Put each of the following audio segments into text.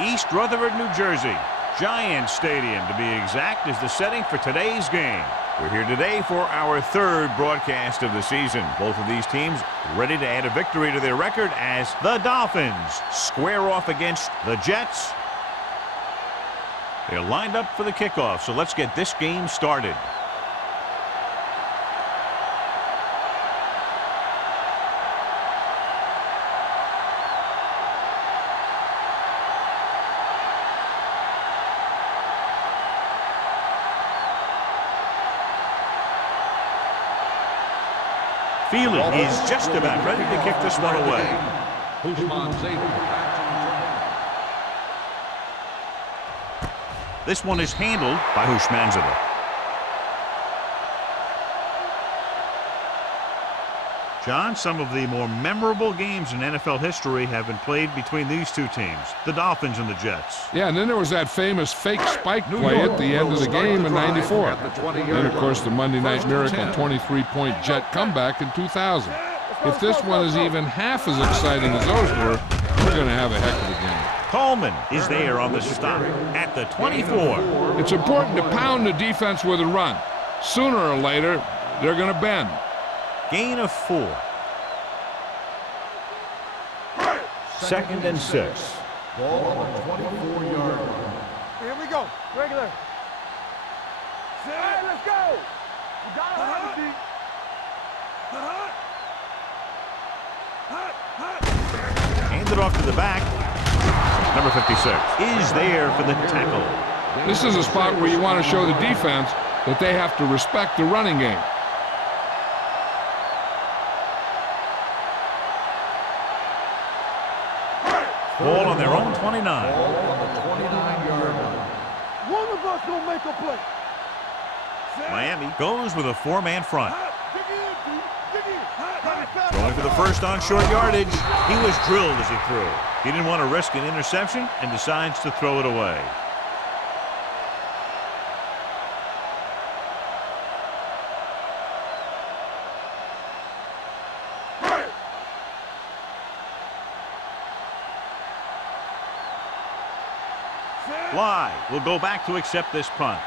East Rutherford, New Jersey. Giant Stadium, to be exact, is the setting for today's game. We're here today for our third broadcast of the season. Both of these teams ready to add a victory to their record as the Dolphins square off against the Jets. They're lined up for the kickoff, so let's get this game started. Feely is just about ready to kick this one away. This one is handled by Hushmanzadeh. John, some of the more memorable games in NFL history have been played between these two teams, the Dolphins and the Jets. Yeah, and then there was that famous fake spike play at the end of the game in '94. And, of course, the Monday Night Miracle 23-point Jet comeback in 2000. If this one is even half as exciting as those were, we're going to have a heck of a game. Coleman is there on the stop at the 24. It's important to pound the defense with a run. Sooner or later, they're going to bend. Gain of 4. 2nd and 6. Ball on the 24-yard line. Here we go. Regular. All right, let's go. You got to have it, Hand it off to the back. Number 56 is there for the tackle. This is a spot where you want to show the defense that they have to respect the running game. Ball on their own 29. Ball on the 29-yard line. One of us gonna make a play. Miami goes with a 4-man front. Going for the first on short yardage. He was drilled as he threw. He didn't want to risk an interception and decides to throw it away. Bly will go back to accept this punt.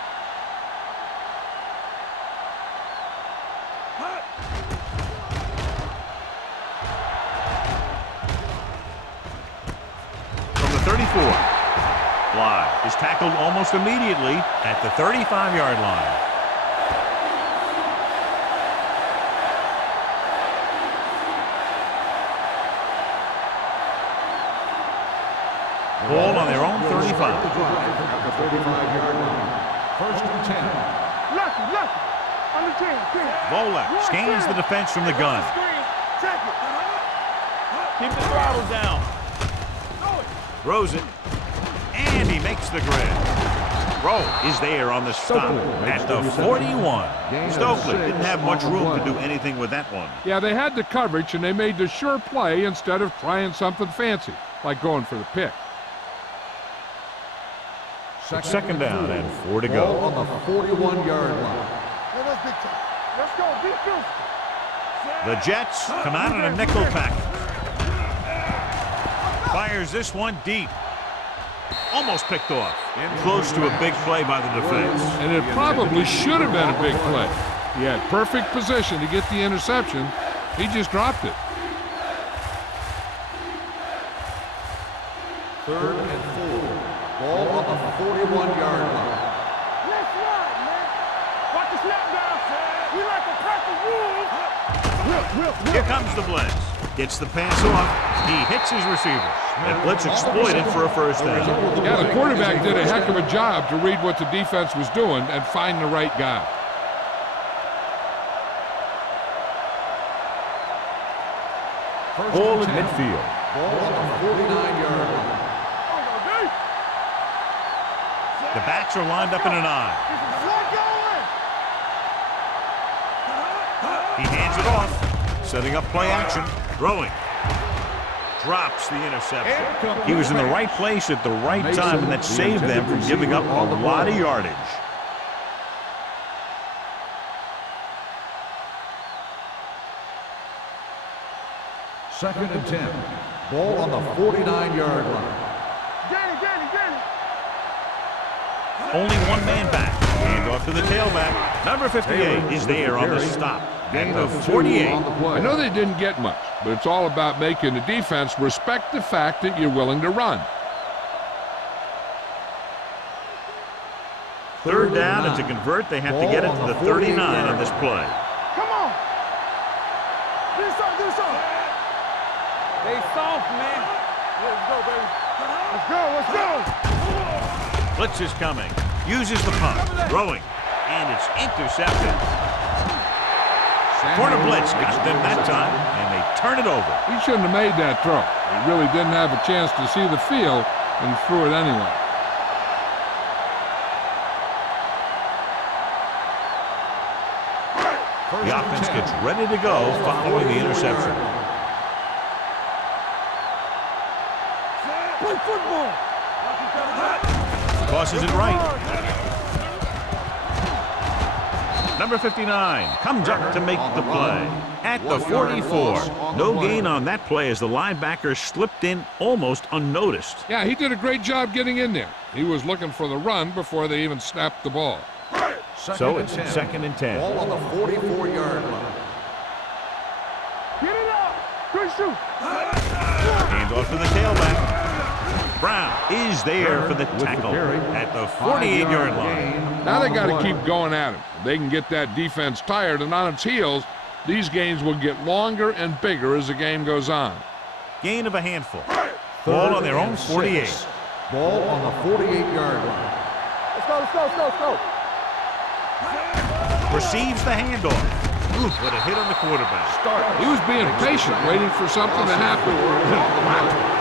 From the 34, Bly is tackled almost immediately at the 35-yard line. Ball on their own 35. At the 35-yard line. 1st and 10. Lucky. On the 10. Volek scans the defense from the gun. Check it. Keep the throttle down. Throws it. And he makes the grab. Rowe is there on the stop at the 41. Stokely didn't have much room to do anything with that one. Yeah, they had the coverage, and they made the sure play instead of trying something fancy, like going for the pick. 2nd down and 4 to Ball go. on the 41-yard line. Hey, that's big time. Let's go. Be physical. The Jets come out in a nickel pack. Fires this one deep. Almost picked off. Close to a big play by the defense. And it probably should have been a big play. He had perfect position to get the interception. He just dropped it. 3rd and 4. Ball on the 41-yard line. Let's ride, man. Watch the snap down. We like to press the rules. Here comes the blitz. Gets the pass off. He hits his receiver. And blitz exploited for a first down. Yeah, the quarterback did a heck of a job to read what the defense was doing and find the right guy. Ball at midfield. Ball on the 49-yard line. The backs are lined up in an I. He hands it off. Setting up play action. Throwing. Drops the interception. He was in the right place at the right time, and that saved them from giving up a lot of yardage. Second and 10. Ball on the 49-yard line. Only one man back. Hand off to the tailback. Number 58 is there on the stop at the 48. I know they didn't get much, but it's all about making the defense respect the fact that you're willing to run. Third down, and to convert, they have to get it to the 39 on this play. Come on. Do something. They soft, man. Let's go, baby. Let's go. Blitz is coming. Uses the punt. Throwing. And it's intercepted. Corner blitz got them that time, and they turn it over. He shouldn't have made that throw. He really didn't have a chance to see the field and threw it anyway. The offense gets ready to go following the interception. Play football. Tosses it right. Number 59 comes up to make the play at the 44. No gain on that play as the linebacker slipped in almost unnoticed. Yeah, he did a great job getting in there. He was looking for the run before they even snapped the ball. So it's 2nd and 10. Ball on the 44-yard line. Get it up. Good shoot. Hand off to the tailback. Brown is there for the tackle at the 48-yard line. Now they got to keep going at him. They can get that defense tired and on its heels. These gains will get longer and bigger as the game goes on. Gain of a handful. Ball on their own 48. Ball on the 48-yard line. Let's go. Receives the handoff. Oof, what a hit on the quarterback. He was being patient, waiting for something to happen. Wow.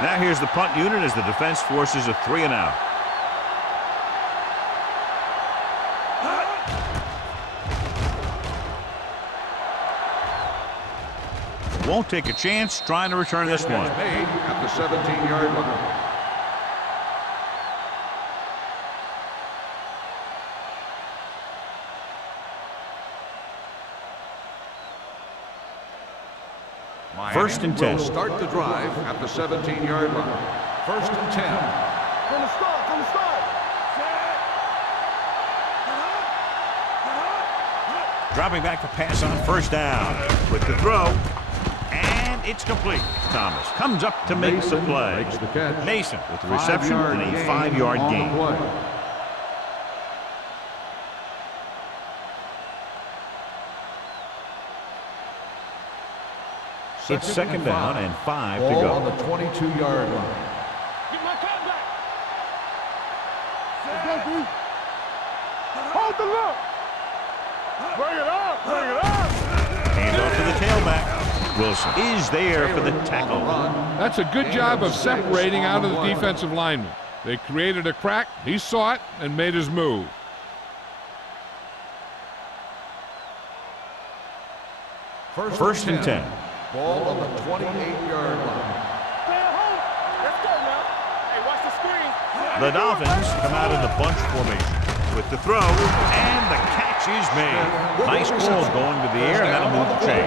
Now here's the punt unit as the defense forces a 3-and-out. Won't take a chance trying to return this one. Made at the 17-yard line. First and 10. Start the drive at the 17-yard line. First and 10. From the start. Dropping back to pass on first down with the throw. And it's complete. Thomas comes up to make the play. Makes the catch. Mason with the reception and a 5-yard gain. It's 2nd down and 5 to Ball go. on the 22-yard line. Get my cat back. Let's go, dude. Hold the look. Bring it up. Hand off to the tailback. Wilson is there for the tackle. That's a good job of separating out of the defensive lineman. They created a crack, he saw it, and made his move. First and 10. Ball on the 28-yard line. Stay at home. Let's go now. Hey, watch the screen. The Dolphins come out in the bunch formation with the throw, and the catch is made. Nice ball going to the air, and that'll move the chain.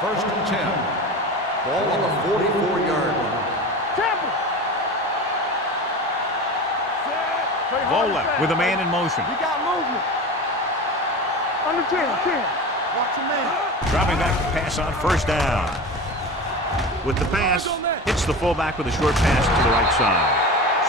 First and 10. Ball on the 44-yard line. Tampa. Volek with a man in motion. We got movement. Under 10. Watch your man. Dropping back to pass on first down. With the pass, hits the fullback with a short pass to the right side.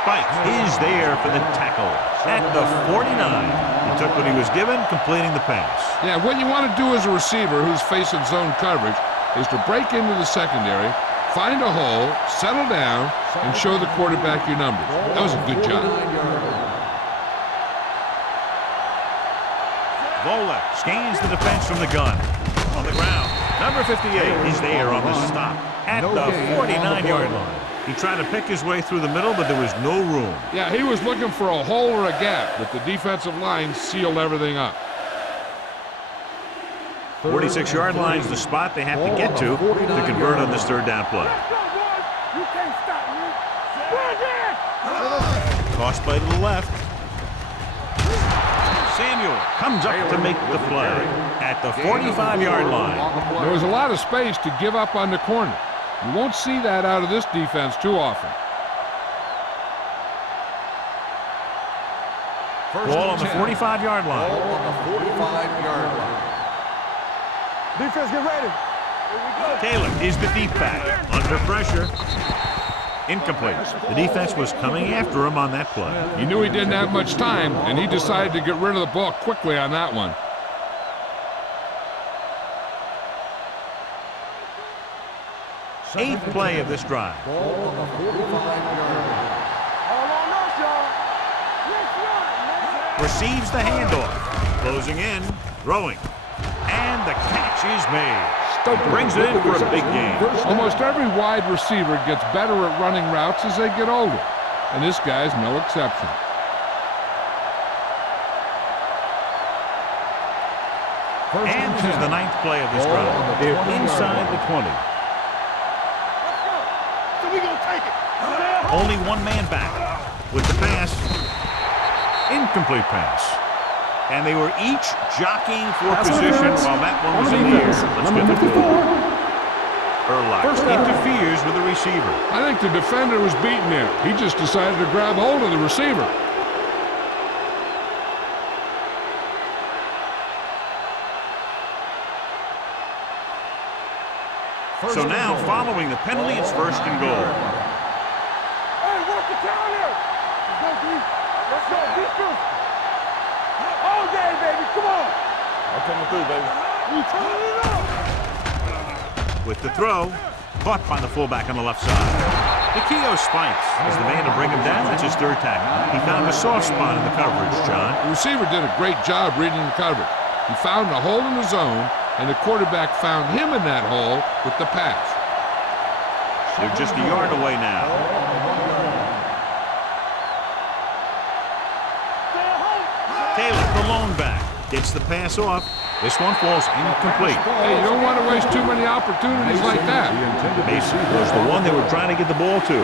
Spike is there for the tackle at the 49. He took what he was given, completing the pass. Yeah, what you want to do as a receiver who's facing zone coverage is to break into the secondary, find a hole, settle down, and show the quarterback your numbers. That was a good job. Volek scans the defense from the gun. On the ground, number 58 is there on the stop at the 49-yard line. He tried to pick his way through the middle, but there was no room. Yeah, he was looking for a hole or a gap, but the defensive line sealed everything up. 46-yard line is the spot they have to get to convert on this third down play. Let's go, boys. You can't stop me. Bring it. Toss play to the left. Samuel comes up to make the play at the 45-yard line. There was a lot of space to give up on the corner. You won't see that out of this defense too often. Ball on the 45-yard line. Ball on the 45-yard line. Defense, get ready. Taylor is the deep back. Under pressure. Incomplete. The defense was coming after him on that play. He knew he didn't have much time, and he decided to get rid of the ball quickly on that one. Eighth play of this drive. Ball on the 45-yard line. All on us, y'all. Let's run, man. Receives the handoff. Closing in. Throwing. And the catch is made. Brings it in for a big game. Almost every wide receiver gets better at running routes as they get older, and this guy's no exception. And this is the ninth play of this drive. They're inside the 20. Let's go. So we gonna take it. Only one man back. With the pass. Incomplete pass. And they were each jockeying for position while that one was in the air. Let's get the ball. Urlacher interferes with the receiver. I think the defender was beaten there. He just decided to grab hold of the receiver. So now, following the penalty, it's first and goal. Hey, work the counter. Let's go, D. Let's go, defense. All day, baby. Come on. I'm coming through, baby. We turn it up. With the throw, caught by the fullback on the left side. Nikio Spikes is the man to bring him down. That's his third tackle. He found a soft spot in the coverage, John. The receiver did a great job reading the coverage. He found a hole in the zone, and the quarterback found him in that hole with the pass. They're just a yard away now. Taylor, the lone back, gets the pass off. This one falls incomplete. Hey, you don't want to waste too many opportunities like that. Mason was the one they were trying to get the ball to.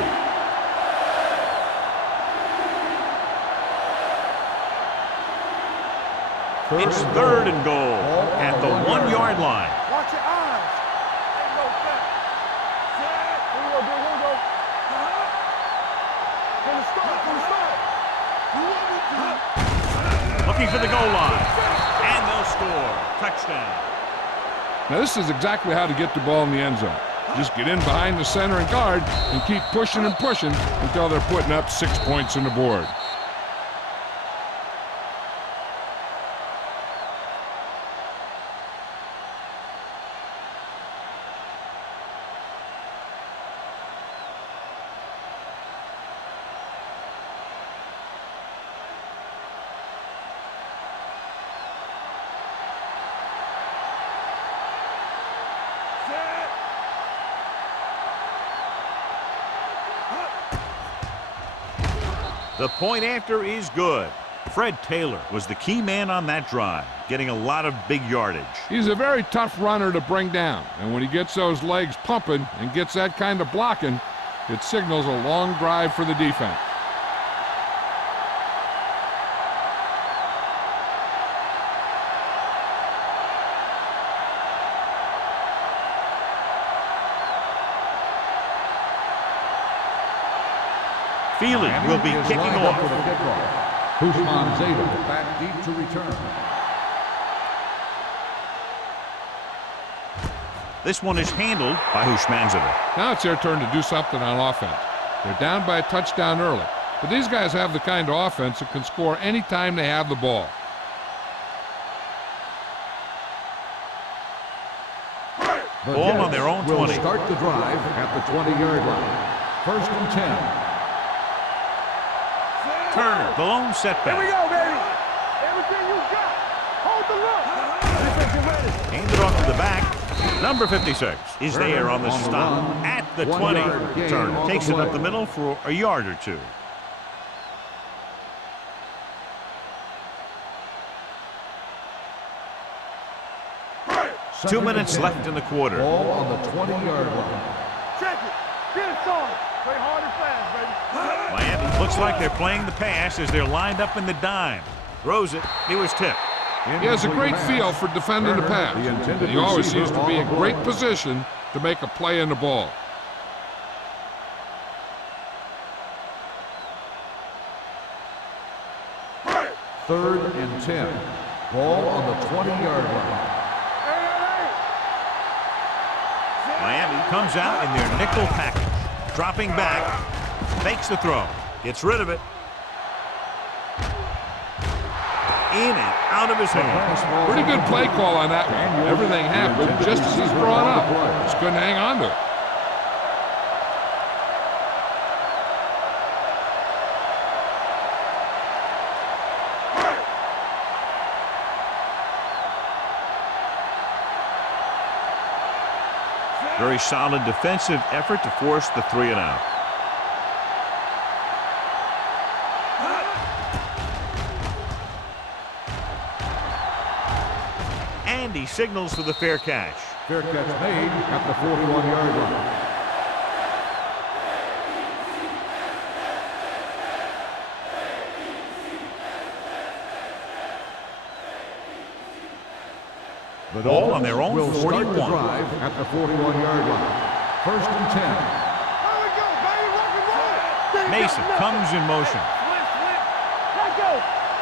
It's third and goal at the 1-yard line. Watch your eyes. Ain't no back. Set. Here we go, dude. Here we go. From the start. From the start. Looking for the goal line. And they'll score. Touchdown. Now, this is exactly how to get the ball in the end zone. Just get in behind the center and guard and keep pushing and pushing until they're putting up 6 points on the board. The point after is good. Fred Taylor was the key man on that drive, getting a lot of big yardage. He's a very tough runner to bring down, and when he gets those legs pumping and gets that kind of blocking, it signals a long drive for the defense. Feely will be kicking off. Hushman Zeta back deep to return. This one is handled by Hushmanzada. Now it's their turn to do something on offense. They're down by a touchdown early, but these guys have the kind of offense that can score any time they have the ball. Ball on their own 20. Will start the drive at the 20-yard line. First and 10. Turner, the lone setback. Here we go, baby. Everything you got. Hold the look. Defense, get ready. Handed off to the back. Number 56 is there on the stop at the 20. Turner takes it up the middle for a yard or two. 2 minutes left in the quarter. Ball on the 20-yard line. Check it. Get it started. Play hard and fast, baby. Miami looks like they're playing the pass as they're lined up in the dime. Throws it. He was tipped. He has a great feel for defending the pass. He always seems to be in great position to make a play in the ball. Third and 10. Ball on the 20-yard line. Miami comes out in their nickel package. Dropping back. Fakes the throw. Gets rid of it. In and out of his hand. Pretty good play call on that one. Everything happened just as he's brought up. Just couldn't hang on to it. Very solid defensive effort to force the 3 and out. And he signals for the fair catch. Fair catch made at the 41-yard line. The Ball on their own will 41. start the drive at the 41-yard line. First and 10. There we go, baby. Rock and roll. Mason comes in motion. Let go.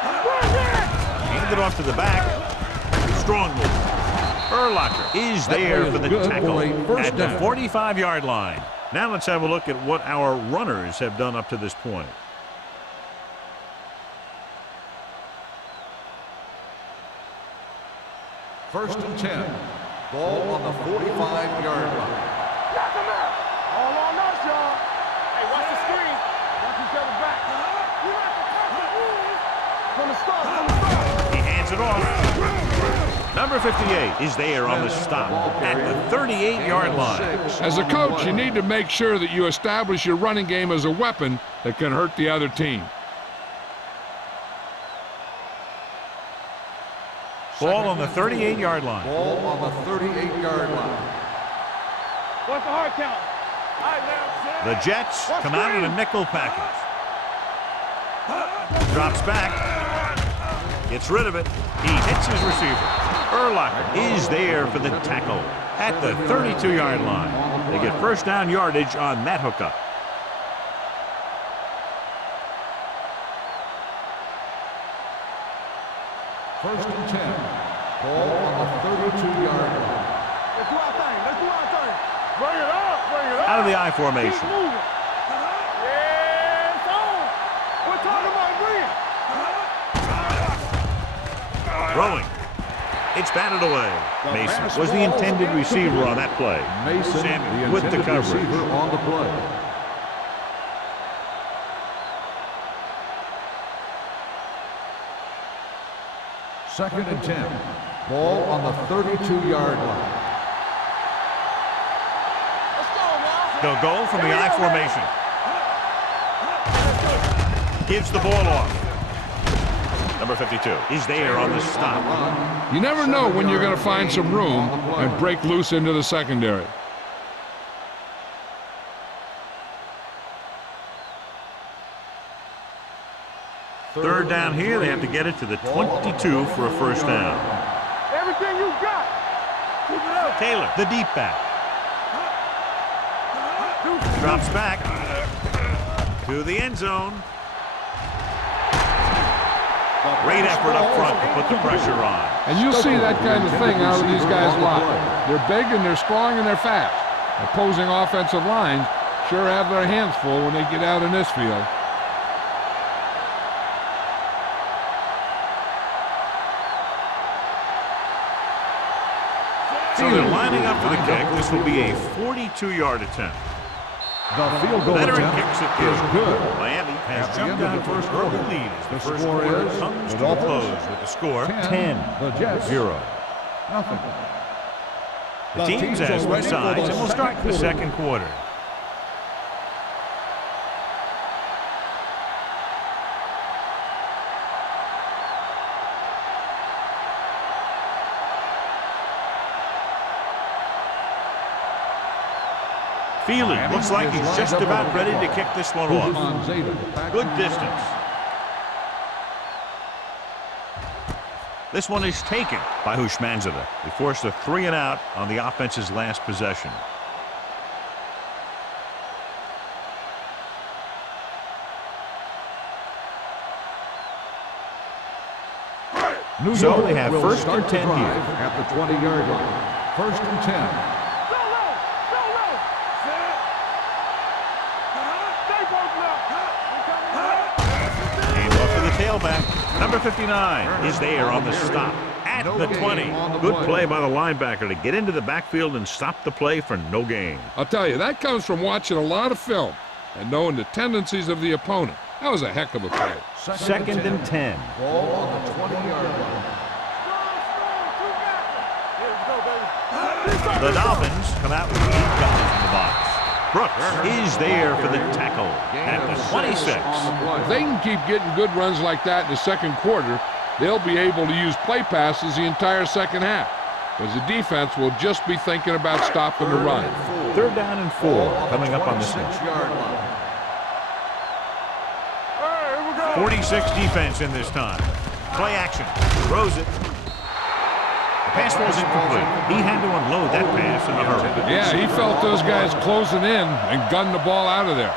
Run there. Hand it off to the back. Strong move. Urlacher is there for the tackle at the 45-yard line. Now let's have a look at what our runners have done up to this point. First and 10. Ball on the 45-yard line. Knock him out. All on us, y'all. Hey, watch the screen. Watch each other back. We like to cut the rules. From the start. He hands it off. Number 58 is there on the stop at the 38-yard line. As a coach, you need to make sure that you establish your running game as a weapon that can hurt the other team. Ball on the 38-yard line. Ball on the 38-yard line. What's the hard count? All right, now. The Jets come out in a nickel package. Drops back. Gets rid of it. He hits his receiver. Urlacher is there for the tackle at the 32-yard line. They get first down yardage on that hookup. First and 10. Ball on the 32-yard line. Let's do our thing. Let's do our thing. Bring it up. Bring it up. Out of the I Keep formation. moving. Yeah, it's on. We're talking about bring. Throwing. It's batted away. Mason was the intended receiver on that play. Mason, Samuel with the coverage. receiver on the play. Second and 10. Ball on the 32-yard line. Let's go now. They'll go from the I formation. Gives the ball off. Number 52 is there on the stop. You never know when you're going to find some room and break loose into the secondary. Third down here, they have to get it to the 22 for a first down. Everything you got. Keep it up. Taylor, the deep back. Drops back to the end zone. Great effort up front to put the pressure on. And you'll see that kind of thing out of these guys a lot. They're big and they're strong and they're fast. Opposing offensive lines sure have their hands full when they get out in this field. So they're lining up for the kick. This will be a 42-yard attempt. The field goal Veteran attempt kicks it is good. Miami has At the jumped end of out the to first an early quarter, lead as the the first score quarter is comes the to a Dolphins close with the score 10, the Jets 0. Nothing. The teams have switched sides and will start the second quarter. Feely looks like he's just about ready to kick this one off. Good distance. This one is taken by Hushmanzada. They forced a 3 and out on the offense's last possession. So they have first and 10 here. At the 20-yard line. First and 10. Tailback, number 59, is there on the stop at the 20. Good play by the linebacker to get into the backfield and stop the play for no gain. I'll tell you, that comes from watching a lot of film and knowing the tendencies of the opponent. That was a heck of a play. Second and 10. Ball on the 20-yard line. The Dolphins come out with 8 guys in the box. Brooks is there for the tackle at the 26. If they can keep getting good runs like that in the second quarter, they'll be able to use play passes the entire second half, because the defense will just be thinking about stopping the run. 3rd down and 4 coming up on this one. 46 defense in this time. Play action. Throws it. The pass was incomplete. He had to unload that pass in a hurry. Yeah, he felt those guys closing in and gunned the ball out of there.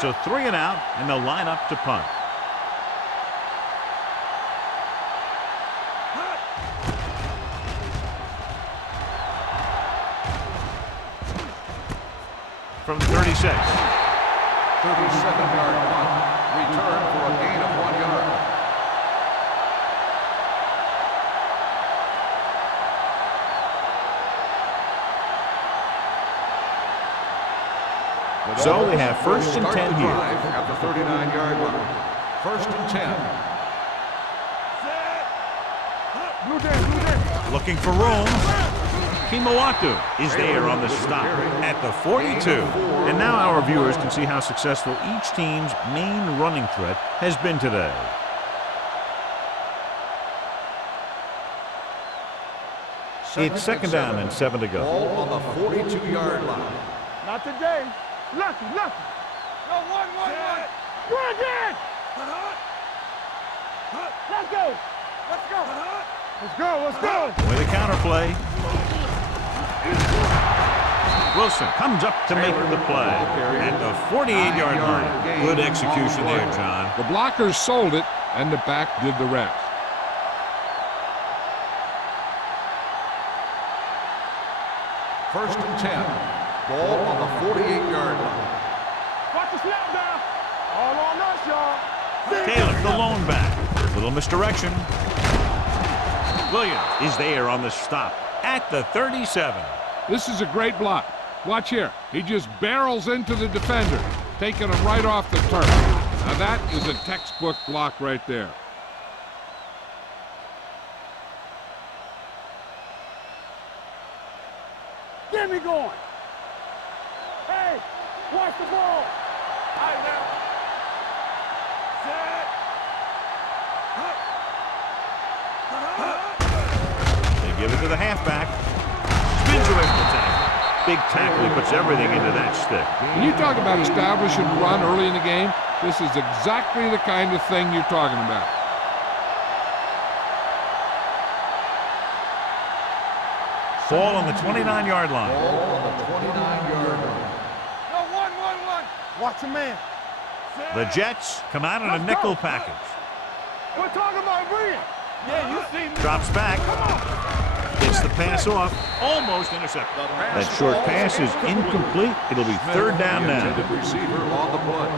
So 3 and out, and they'll line up to punt. From 36. 37-yard punt. Return for a gain of 1 yard. So they have first and 10 here. At the 39-yard line. First and 10. Looking for room. Kimawatu is there on the stop at the 42. And now our viewers can see how successful each team's main running threat has been today. It's 2nd down and 7 to go. Ball on the 42-yard line. Not today. Lucky. No, one. Go again. Let's go. With a counter play. Wilson comes up to make the play at the 48-yard line. Good execution there, John. The blockers sold it, and the back did the rest. First and 10. Ball on the 48-yard line. Watch the snap down. All on us, y'all. Taylor, the lone back. Little misdirection. Williams is there on the stop at the 37. This is a great block. Watch here. He just barrels into the defender, taking him right off the turf. Now that is a textbook block right there. Get me going. Hey, watch the ball. All right, now. They give it to the halfback. Spins away from the tackle. Big tackle. He puts everything into that stick. When you talk about establishing run early in the game, this is exactly the kind of thing you're talking about. Ball on the 29-yard line. Ball on the 29-yard line. No, one. Watch the man. The Jets come out in a nickel package. We're talking about brilliant. Yeah, you see me. Drops back. Gets the pass off. Almost intercepted. That short pass is incomplete. It'll be 3rd down now. Intended receiver on the play.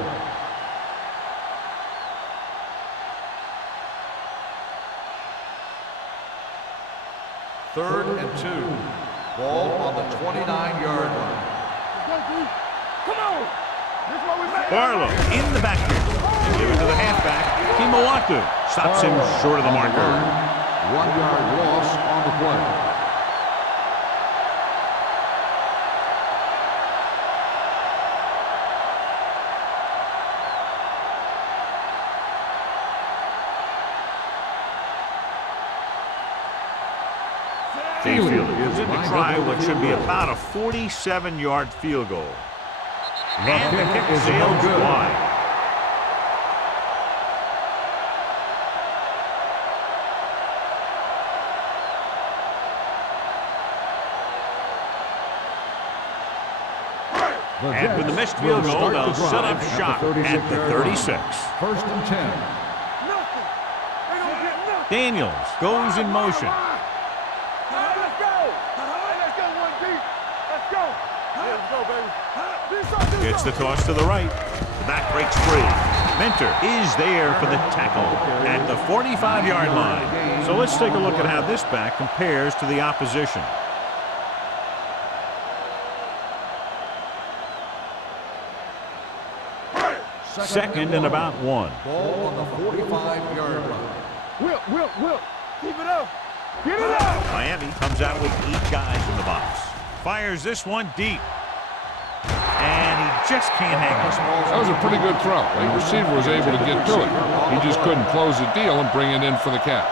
Third and 2. Ball on the 29-yard line. Come on. This is what we made. Barlow in the backfield. They give it to the halfback. Kimawatu stops him short of the marker. 1 yard loss on the play. They feel it. Is in to try what should be about a 47-yard field goal. And the kick sails wide. And with the missed field goal, they'll set up shop at the 36. First and 10. Daniels goes in motion. Let's go. Let's go, 1D. Let's go. Let's go, baby. Gets the toss to the right. The back breaks free. Mentor is there for the tackle at the 45-yard line. So let's take a look at how this back compares to the opposition. Second and about 1. Ball on the 45-yard line. Will. Keep it up. Get it up. Miami comes out with 8 guys in the box. Fires this one deep. And he just can't hang on. That was a pretty good throw. The receiver was able to get to it. He just couldn't close the deal and bring it in for the catch.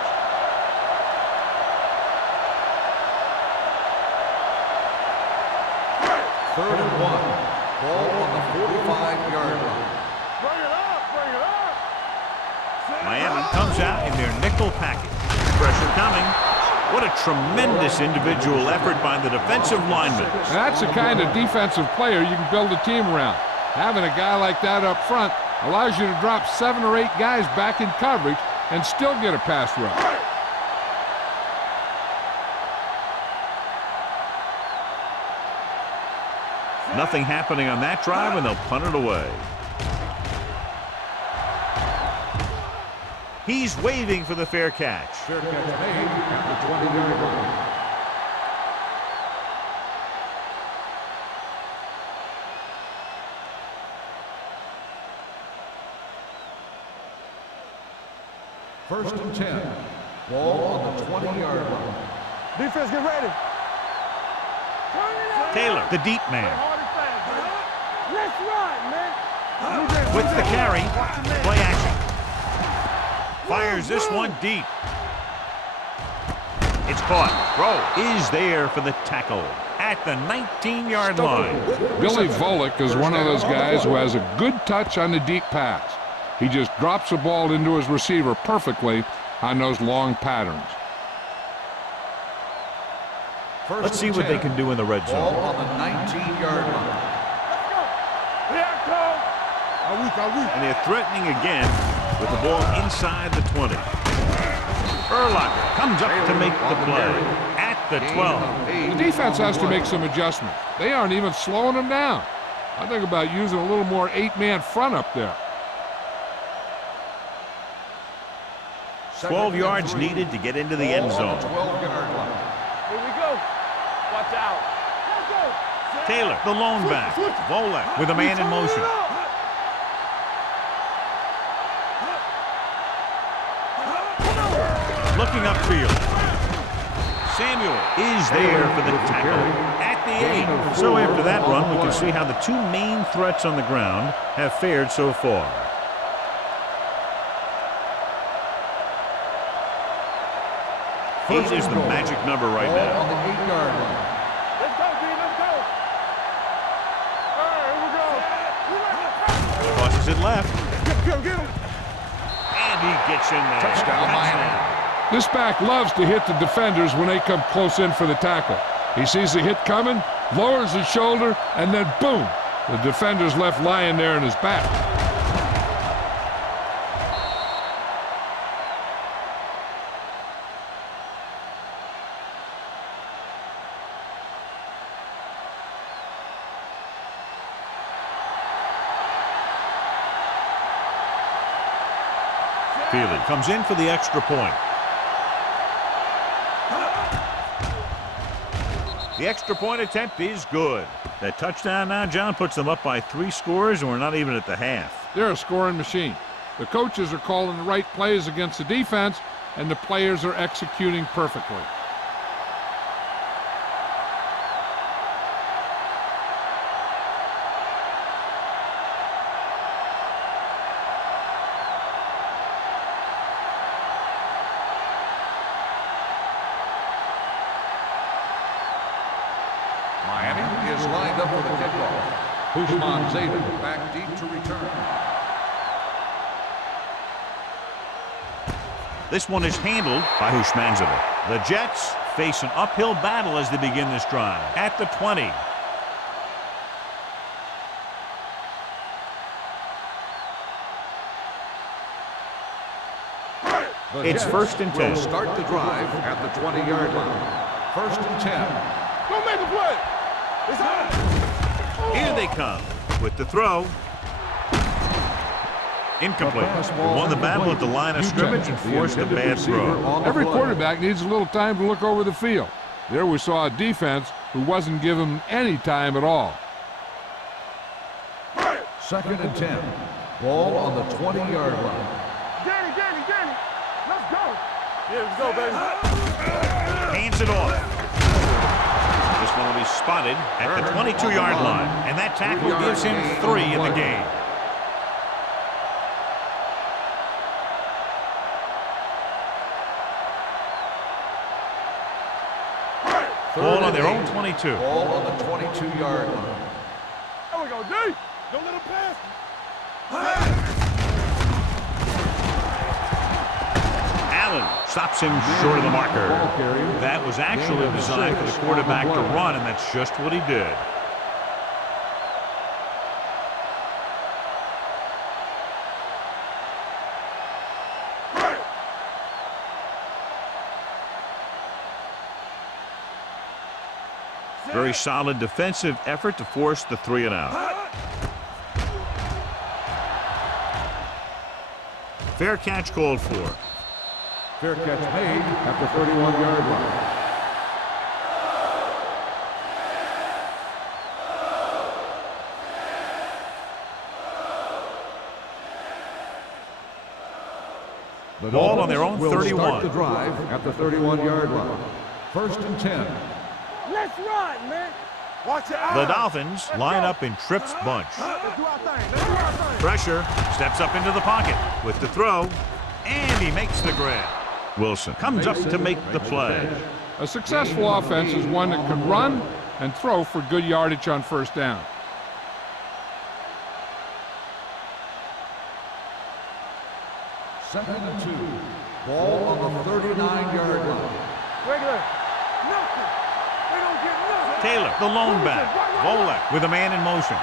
Third and 1. Ball on the 45-yard line. Bring it up. Miami comes out in their nickel package. Pressure coming. What a tremendous individual effort by the defensive lineman. That's the kind of defensive player you can build a team around. Having a guy like that up front allows you to drop 7 or 8 guys back in coverage and still get a pass rush. Nothing happening on that drive, and they'll punt it away. He's waving for the fair catch. Fair catch made at the 20-yard line. First and 10. Ball on the 20-yard line. Defense, get ready. Taylor, the deep man. Let's run, man. With the carry, play action. Fires this one deep. It's caught. Throw is there for the tackle at the 19-yard line. Billy Volek is one of those guys who has a good touch on the deep pass. He just drops the ball into his receiver perfectly on those long patterns. Let's see what they can do in the red Ball zone. on the 19-yard line. And they're threatening again with the ball inside the 20. Urlacher comes up to make the play at the 12. The defense has to make some adjustments. They aren't even slowing them down. I think about using a little more 8-man front up there. 12 yards needed to get into the end zone. 12-yard line. Here we go. Watch out. Taylor, the lone back. Volek with a man in motion. Looking upfield. Samuel is there for the tackle at the 8. So after that run, we can see how the 2 main threats on the ground have fared so far. Eight is the magic number right Ball now. on the 8-yard line. Let's go, D. Let's go. All right, here we go. Tosses it left. Get him. And he gets in there. Touchdown, Miami. This back loves to hit the defenders when they come close in for the tackle. He sees the hit coming, lowers his shoulder, and then boom, the defender's left lying there in his back. Feely comes in for the extra point. The extra point attempt is good. That touchdown now, John, puts them up by 3 scores, and we're not even at the half. They're a scoring machine. The coaches are calling the right plays against the defense, and the players are executing perfectly. lined up for the kickoff. Hushman Zayden back deep to return. This one is handled by Hushmanzada. The Jets face an uphill battle as they begin this drive at the 20. It's first and 10. Will start the drive at the 20-yard line. First and 10. Don't make a play. It's out. Here they come with the throw. Incomplete. They won the battle at the line of scrimmage and forced a bad throw. Every quarterback needs a little time to look over the field. There we saw a defense who wasn't given any time at all. Second and 10. Ball on the 20-yard line. Danny. Let's go. Yeah, let's go, baby. Hands it off. This one will be spotted at the 22-yard line. And that tackle gives him 3 in the game. Ball on their own 22. Ball on the 22-yard line. There we go, D. Don't let him pass. Allen stops him short of the marker. That was actually designed for the quarterback to run, and that's just what he did. Very solid defensive effort to force the 3 and out. Fair catch called for. Fair catch made at the 31-yard line. The Ball on their own will 31. Start the drive at the 31-yard line. First and 10. Let's run, man. Watch it out. The Dolphins line up in Tripp's bunch. Let's do our thing. Let's do our thing. Pressure, steps up into the pocket with the throw, and he makes the grab. Wilson comes up to make the play. A successful offense is one that can run and throw for good yardage on first down. Second and 2. Ball on the 39-yard line. Regular. Nothing. They don't get nothing. Taylor, the lone back. Volek with a man in motion.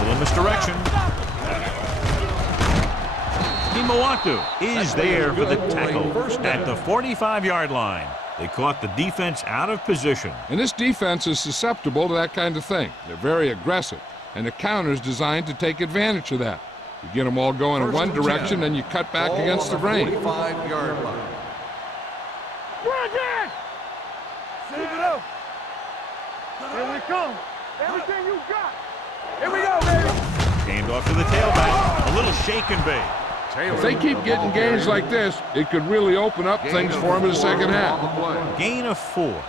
Little misdirection. Kimawatu is there for the tackle at the 45-yard line. They caught the defense out of position. And this defense is susceptible to that kind of thing. They're very aggressive, and the counter's designed to take advantage of that. You get them all going in one direction, and you cut back against the grain. 45-yard line. Run again. Keep it up. Here we come. Everything you got. Here we go, baby. Hand off to the tailback. A little shake and bake. If they keep getting gains like this, it could really open up things for them in the second half. Gain of 4.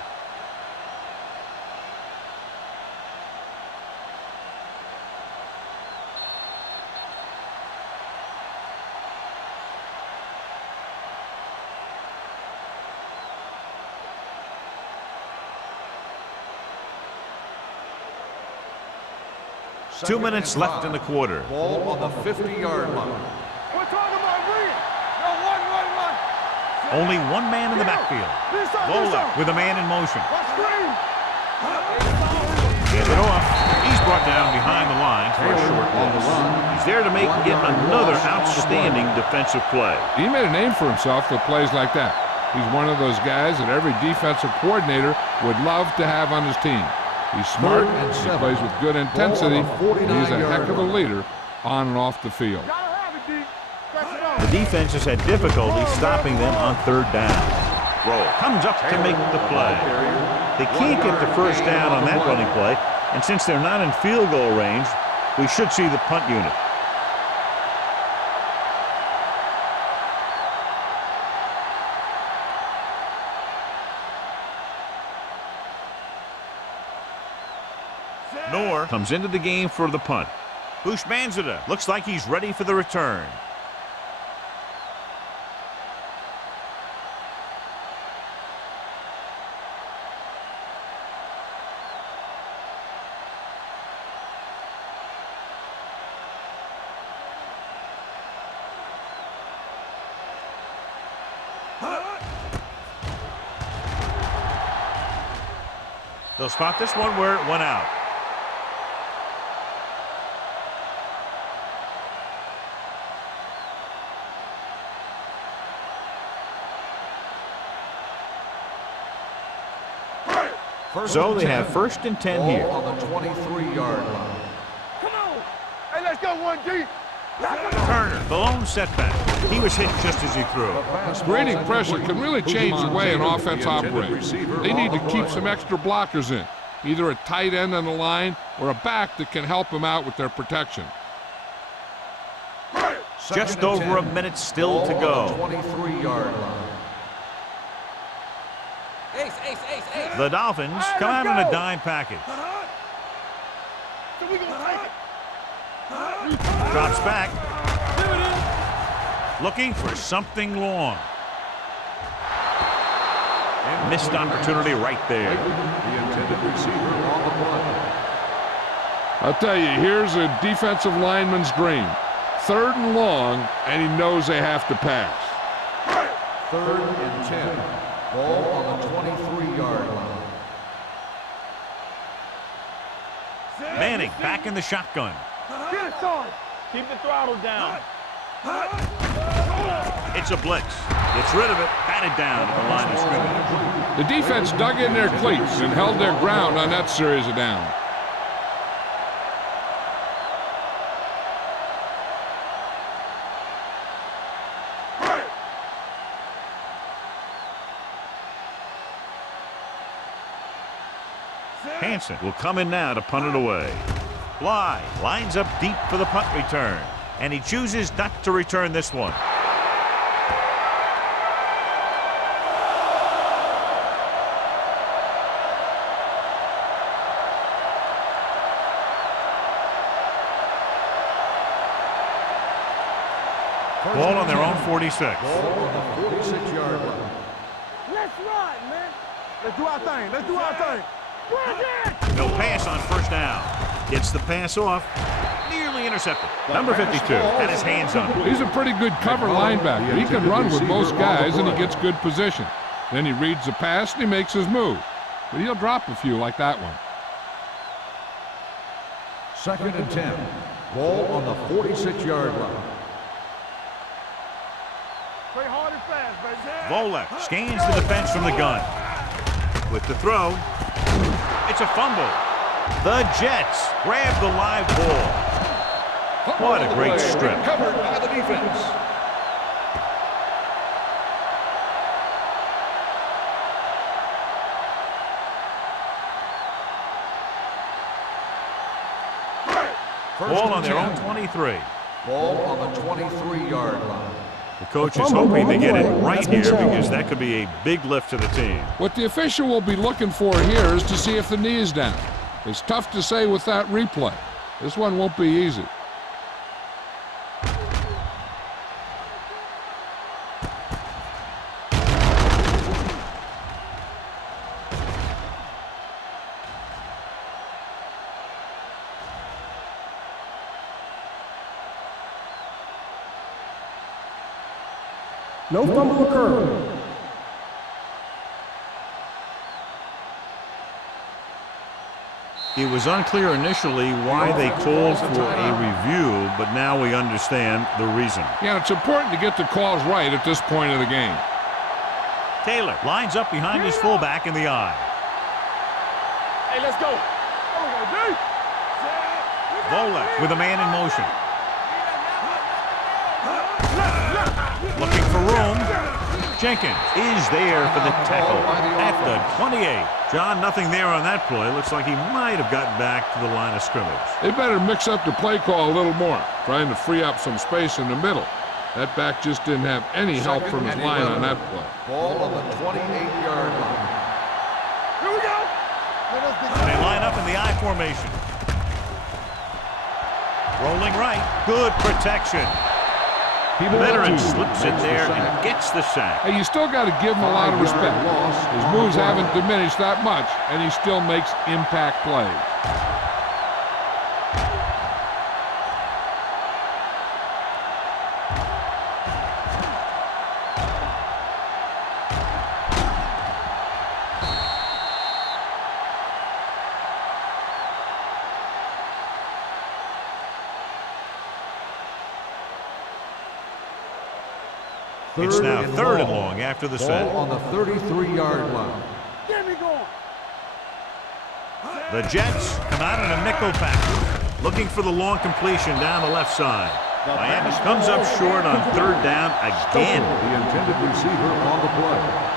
Two minutes left in the quarter. Ball on the 50-yard line. We're talking about real. No, run. Only one man in the backfield. Volek with a man in motion. Hand it off. He's brought down behind the line for a short loss. He's there to make yet another outstanding defensive play. He made a name for himself with plays like that. He's one of those guys that every defensive coordinator would love to have on his team. He's smart, he plays with good intensity, and he's a heck of a leader on and off the field. The defense has had difficulty stopping them on third down. Roll comes up to make the play. They can't get the first down on that running play, and since they're not in field goal range, we should see the punt unit. Noor comes into the game for the punt. Bushmanzada looks like he's ready for the return. They'll spot this one where it went out. So they have 1st and 10 here. On the 23-yard line. Come on. Hey, let's go 1D. Turner, the lone setback. He was hit just as he threw. Grading pressure can really change the way an offense operates. They need to keep some extra blockers in, either a tight end on the line or a back that can help them out with their protection. Just over a minute still to go. 23-yard line. The Dolphins come out in a dime package. So we gonna take it. Drops back. Looking for something long. Missed opportunity right there. The intended receiver on the play. I'll tell you, here's a defensive lineman's dream. 3rd and long, and he knows they have to pass. 3rd and 10. Ball on the 23-yard line. Manning back in the shotgun. Get it, son. Keep the throttle down. It's a blitz. Gets rid of it. Batted down at the line of scrimmage. The defense dug in their cleats and held their ground on that series of downs. Hansen will come in now to punt it away. Bly lines up deep for the punt return, and he chooses not to return this one. Ball on their own 46. Ball on the 46-yard line. Let's run, man. Let's do our thing. Let's do our thing. No pass on 1st down. Gets the pass off. Nearly intercepted. Number 52 had his hands on it. He's a pretty good cover linebacker. He can run with most guys, and he gets good position. Then he reads the pass, and he makes his move. But he'll drop a few like that one. 2nd and 10. Ball on the 46-yard line. Play hard and fast, baby. Volek scans the defense from the gun. With the throw, it's a fumble. The Jets grab the live ball. What a great strip. Covered by the defense. Ball on their own 23. Ball on the 23-yard line. The coach is hoping to get it right here because that could be a big lift to the team. What the official will be looking for here is to see if the knee is down. It's tough to say with that replay. This one won't be easy. No fumble occurred. It was unclear initially why they called for a review, but now we understand the reason. Yeah, it's important to get the calls right at this point of the game. Taylor lines up behind his fullback in the eye. Hey, let's go. Volek with a man in motion. Looking for room. Jenkins is there for the tackle at the 28. John, nothing there on that play. Looks like he might have gotten back to the line of scrimmage. They better mix up the play call a little more, trying to free up some space in the middle. That back just didn't have any help from his line on that play. Ball on the 28-yard line. Here we go. They line up in the I formation. Rolling right. Good protection. The veteran slips in there and gets the sack. Hey, you still got to give him a lot of respect. His moves haven't diminished that much, and he still makes impact plays. It's now third and long after the set. Ball on the 33-yard line. Get me going. The Jets come out in a nickel package, looking for the long completion down the left side. Miami comes up short on third down again. The intended receiver on the play.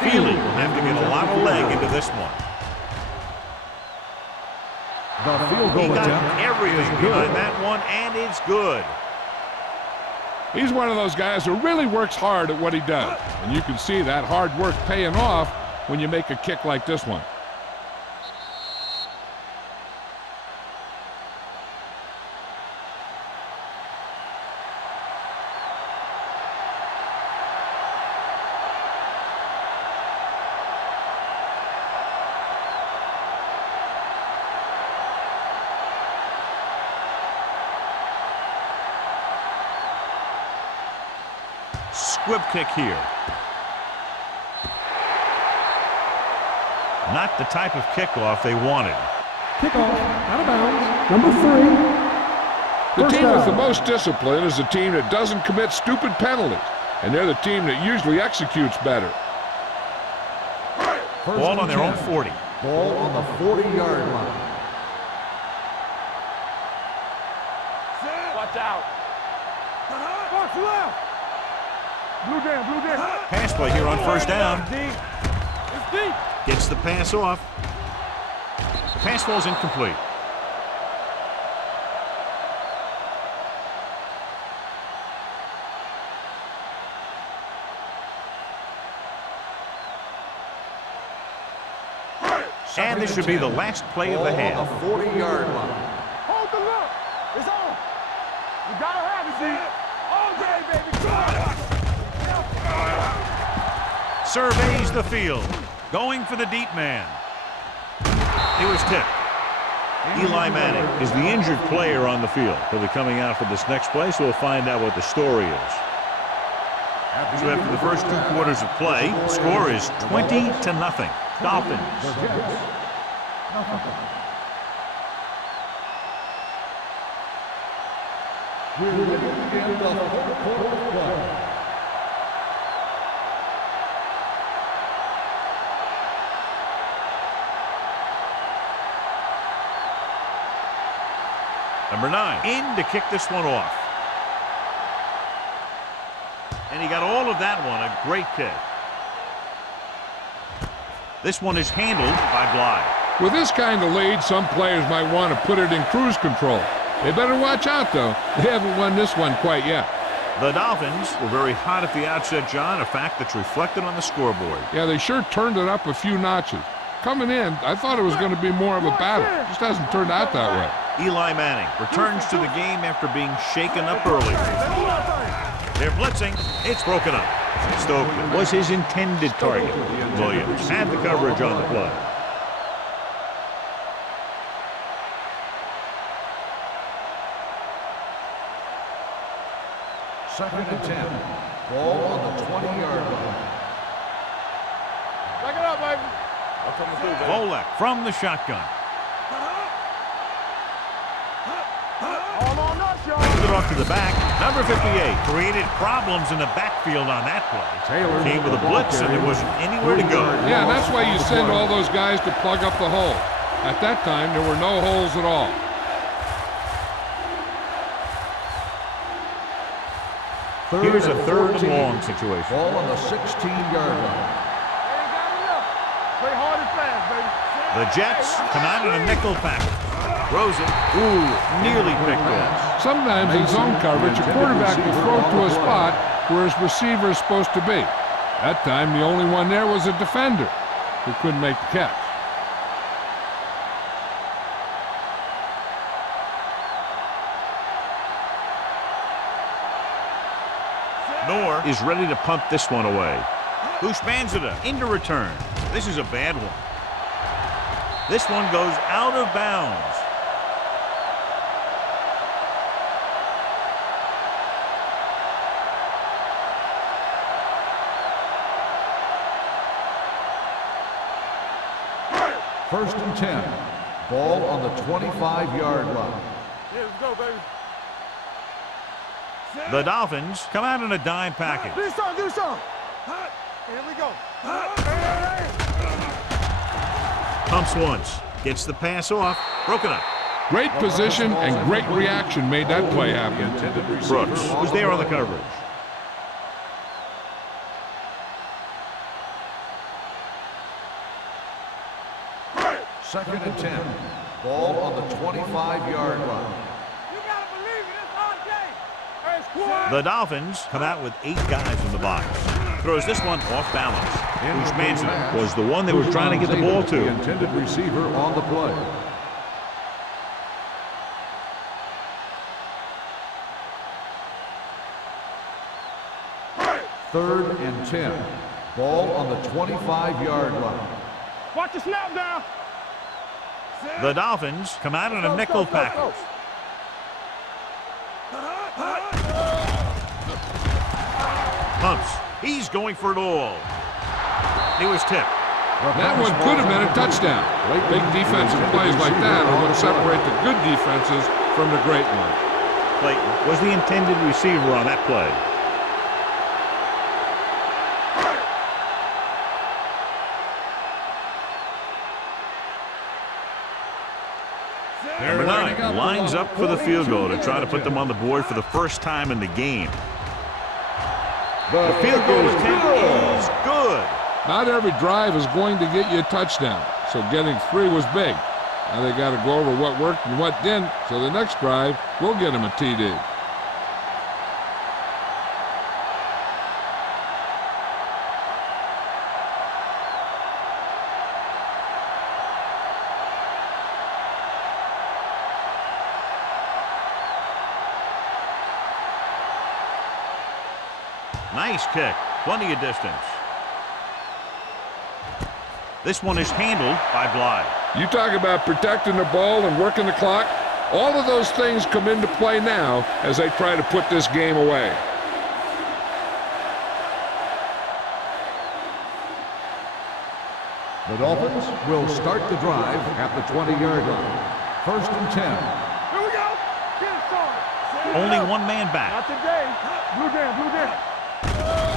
Feely will have to get a lot of leg into this one. The field goal He got attempt everything behind that one, and it's good. He's one of those guys who really works hard at what he does. And you can see that hard work paying off when you make a kick like this one. Squib kick here. Not the type of kickoff they wanted. Kickoff, out of bounds, number 3. The First team with the down. most discipline is the team that doesn't commit stupid penalties. And they're the team that usually executes better. Ball on their own 40. Ball on the 40-yard line. Watch out. Box left. Blue jam, blue jam. Pass play here on first down. Deep. It's deep. Gets the pass off. The pass ball's incomplete. And this should be the last play of the half. On the 40-yard line. Hold the look. It's on. You gotta have it, D. All day, baby. Come on. Surveys the field. Going for the deep man. He was tipped. Eli Manning is the injured player on the field. He'll be coming out for this next play, so we'll find out what the story is. So after the first 2 quarters of play, the score is 20-0. Dolphins. We're in the fourth quarter of play. Number 9 in to kick this one off. And he got all of that one. A great kick. This one is handled by Bly. With this kind of lead, some players might want to put it in cruise control. They better watch out, though. They haven't won this one quite yet. The Dolphins were very hot at the outset, John, a fact that's reflected on the scoreboard. Yeah, they sure turned it up a few notches. Coming in, I thought it was going to be more of a battle. It just hasn't turned out that way. Eli Manning returns to the game after being shaken up early. They're blitzing. It's broken up. Stokely was his intended target. Williams had the coverage on the play. Second and 10. Ball on the 20-yard line. Back it up, baby. I'm coming through, baby. Volek from the shotgun. All on us, y'all. It off to the back. Number 58 created problems in the backfield on that play. Taylor Came with a blitz and there wasn't anywhere to go. Yeah, that's why you send all those guys to plug up the hole. At that time, there were no holes at all. Here's a third and long situation. Ball on the 16-yard line. Ain't got enough. Play hard and fast, baby. The Jets come out in a nickel package. Throws it. Ooh, nearly picked off. Sometimes in zone coverage, a quarterback will throw to a spot where his receiver is supposed to be. That time, the only one there was a defender who couldn't make the catch. Nor is ready to punt this one away. Houshmandzadeh into return. This is a bad one. This one goes out of bounds. First and 10. Ball on the 25-yard line. Yeah, let's go, baby. The Dolphins come out in a dime package. Do something, do something. Here we go. Pumps once, gets the pass off, broken up. Great position and great reaction made that play happen. Brooks was there on the coverage. Second and 10. Ball on the 25-yard line. You gotta believe it, it's RJ. Hey, squad. The Dolphins come out with 8 guys in the box. Throws this one off balance. Usmanson was the one they were trying to get the ball to. The intended receiver on the play. Third and 10. Ball on the 25-yard line. Watch the snap down. The Dolphins come out in a nickel package. Pumps. He's going for it all. He was tipped. That one could have been a touchdown. Big defensive plays like that are what separate the good defenses from the great ones. Clayton was the intended receiver on that play. Number 9 lines up for the field goal to try to put them on the board for the first time in the game. The field goal attempt is good. Not every drive is going to get you a touchdown, so getting 3 was big. Now they got to go over what worked and what didn't, so the next drive will get them a TD. Nice kick. Plenty of distance. This one is handled by Bly. You talk about protecting the ball and working the clock. All of those things come into play now as they try to put this game away. The Dolphins will start the drive at the 20-yard line. First and 10. Here we go. Get it started. Only one man back. Not today. Blue down, blue down.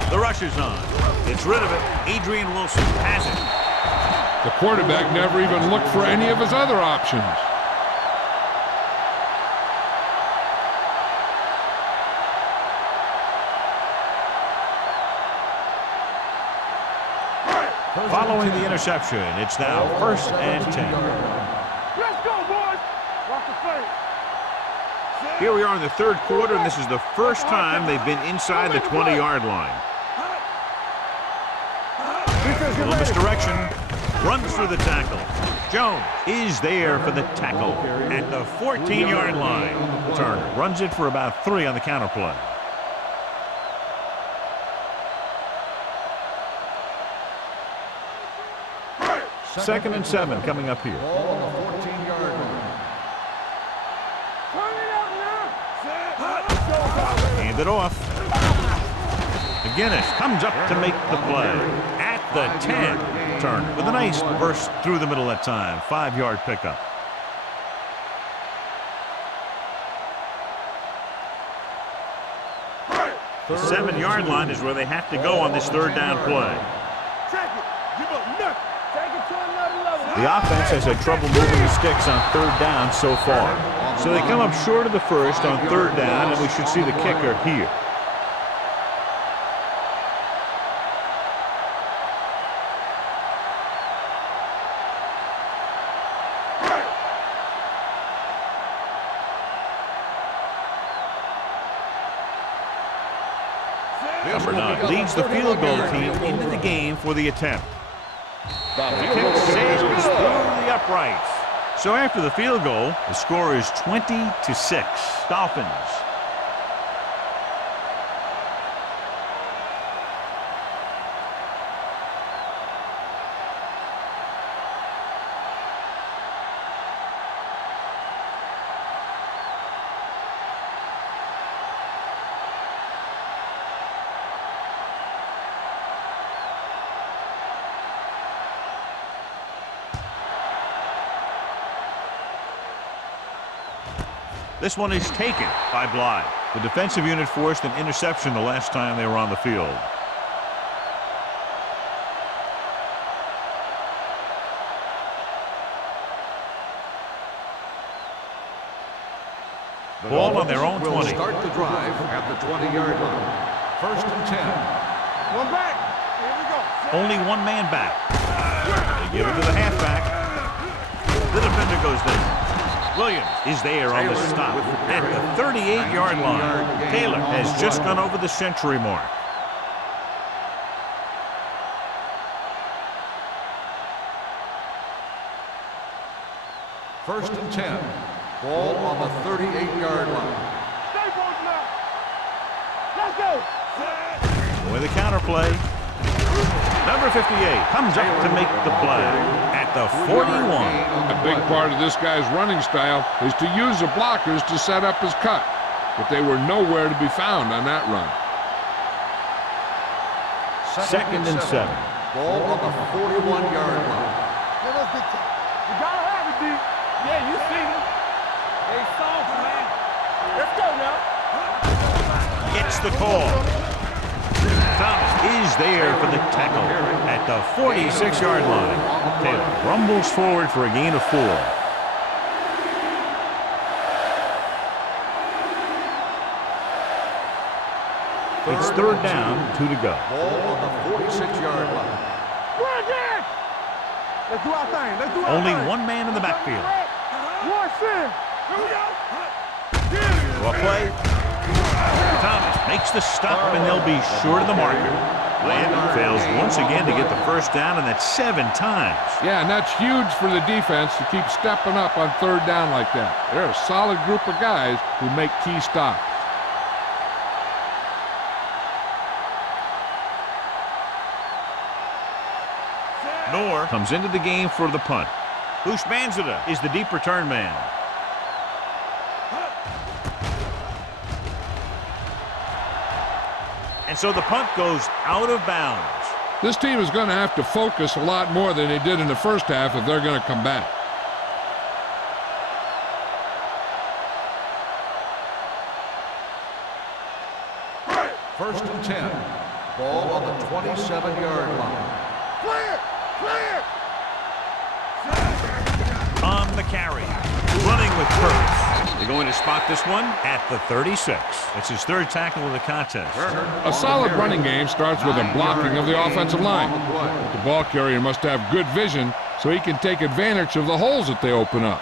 The rush is on. It's rid of it. Adrian Wilson has it. The quarterback never even looked for any of his other options. Following the interception, it's now first and 10. Let's go, boys. Rock the play. Here we are in the third quarter, and this is the first time they've been inside the 20-yard line. A little misdirection. Runs through the tackle. Jones is there for the tackle at the 14-yard line. Turner runs it for about 3 on the counter play. Second and 7 coming up here. Ball on the 14-yard line. Turn it out now. Hand it off. McGinnis comes up to make the play at the 10. Turner with a nice burst through the middle that time. 5-yard pickup. The 7-yard line is where they have to go on this third down play. Take it. Give up nothing. Take it to another level. The offense has had trouble moving the sticks on third down so far. So they come up short of the first on third down, and we should see the kicker here. Number 9 leads the field goal team into the game for the attempt. The kick sails through the uprights. So after the field goal, the score is 20-6. Dolphins. This one is taken by Bly. The defensive unit forced an interception the last time they were on the field. Ball on their own 20. Will start the drive at the 20-yard line. First and 10. One back. Here we go. Only one man back. They give it to the halfback. The defender goes there. Williams is there on the stop at the 38-yard line. Taylor has just gone over the century mark. First and 10. Ball on the 38-yard line. Stay boys now. Let's go. With a counter play. Number 58 comes up to make the play at the 41. A big part of this guy's running style is to use the blockers to set up his cut, but they were nowhere to be found on that run. Second and 7. Ball on the 41-yard line. Give us the time. You gotta have it, D. Yeah, you see him. Hey, soft, man. Let's go now. Gets the call. Thomas is there for the tackle at the 46-yard line. Taylor rumbles forward for a gain of 4. It's third down, 2 to go. Ball on the 46-yard line. Go again. Let's do our thing. Let's do our Only thing. one man in the backfield. One sin. Here we go. Well, play. Thomas makes the stop, and they'll be short of the marker. Landon fails once again to get the first down, and that's 7 times. Yeah, and that's huge for the defense to keep stepping up on third down like that. They're a solid group of guys who make key stops. Knorr comes into the game for the punt. Bushmanzada is the deep return man. And so the punt goes out of bounds. This team is going to have to focus a lot more than they did in the first half if they're going to come back. First and 10. Ball on the 27-yard line. Clear. Clear. On the carry. Running with purpose. They're going to spot this one at the 36. It's his third tackle of the contest. A solid running game starts with a blocking of the offensive line. But the ball carrier must have good vision so he can take advantage of the holes that they open up.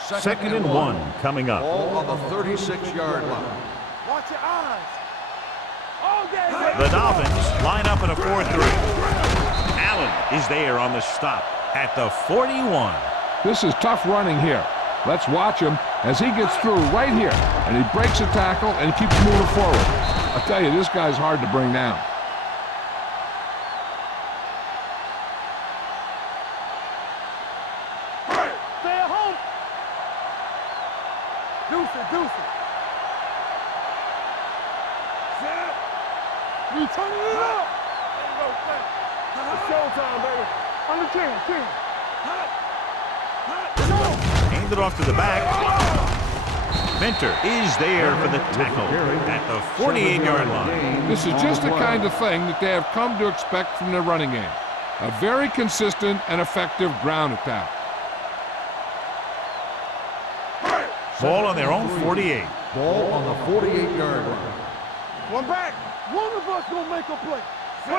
Second and 1 coming up. Ball on the 36-yard line. Watch your eyes. All day, baby. The Dolphins line up in a 4-3. Allen is there on the stop at the 41. This is tough running here. Let's watch him as he gets through right here, and he breaks a tackle and keeps moving forward. I'll tell you, this guy's hard to bring down. Stay at home. Deuce it, deuce it. We turning it up. There you go, play. It's showtime, baby. On the 10. Handed off to the back. Mentor is there for the tackle at the 48-yard line. This is just the kind of thing that they have come to expect from their running game. A very consistent and effective ground attack. Ball on their own 48. Ball on the 48-yard line. One back. One of us gonna make a play.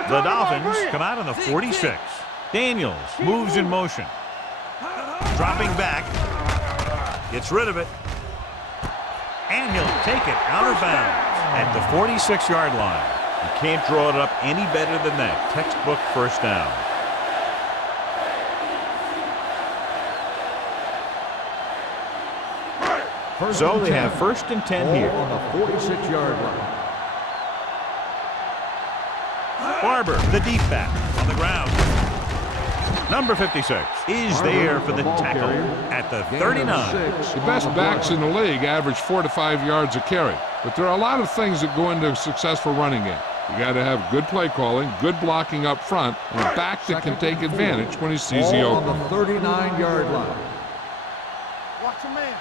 The Dolphins come out on the 46. Daniels moves in motion. Dropping back. Gets rid of it. And he'll take it out of bounds at the 46-yard line. You can't draw it up any better than that. Textbook first down. So they have first and 10 here. Ball on the 46-yard line. Barber, the deep back, on the ground. Number 56 is there for the tackle at the 39. The best backs in the league average 4 to 5 yards a carry, but there are a lot of things that go into a successful running game. You got to have good play calling, good blocking up front, and a back that can take advantage when he sees the Ball on opening. the 39-yard line. Watch your man.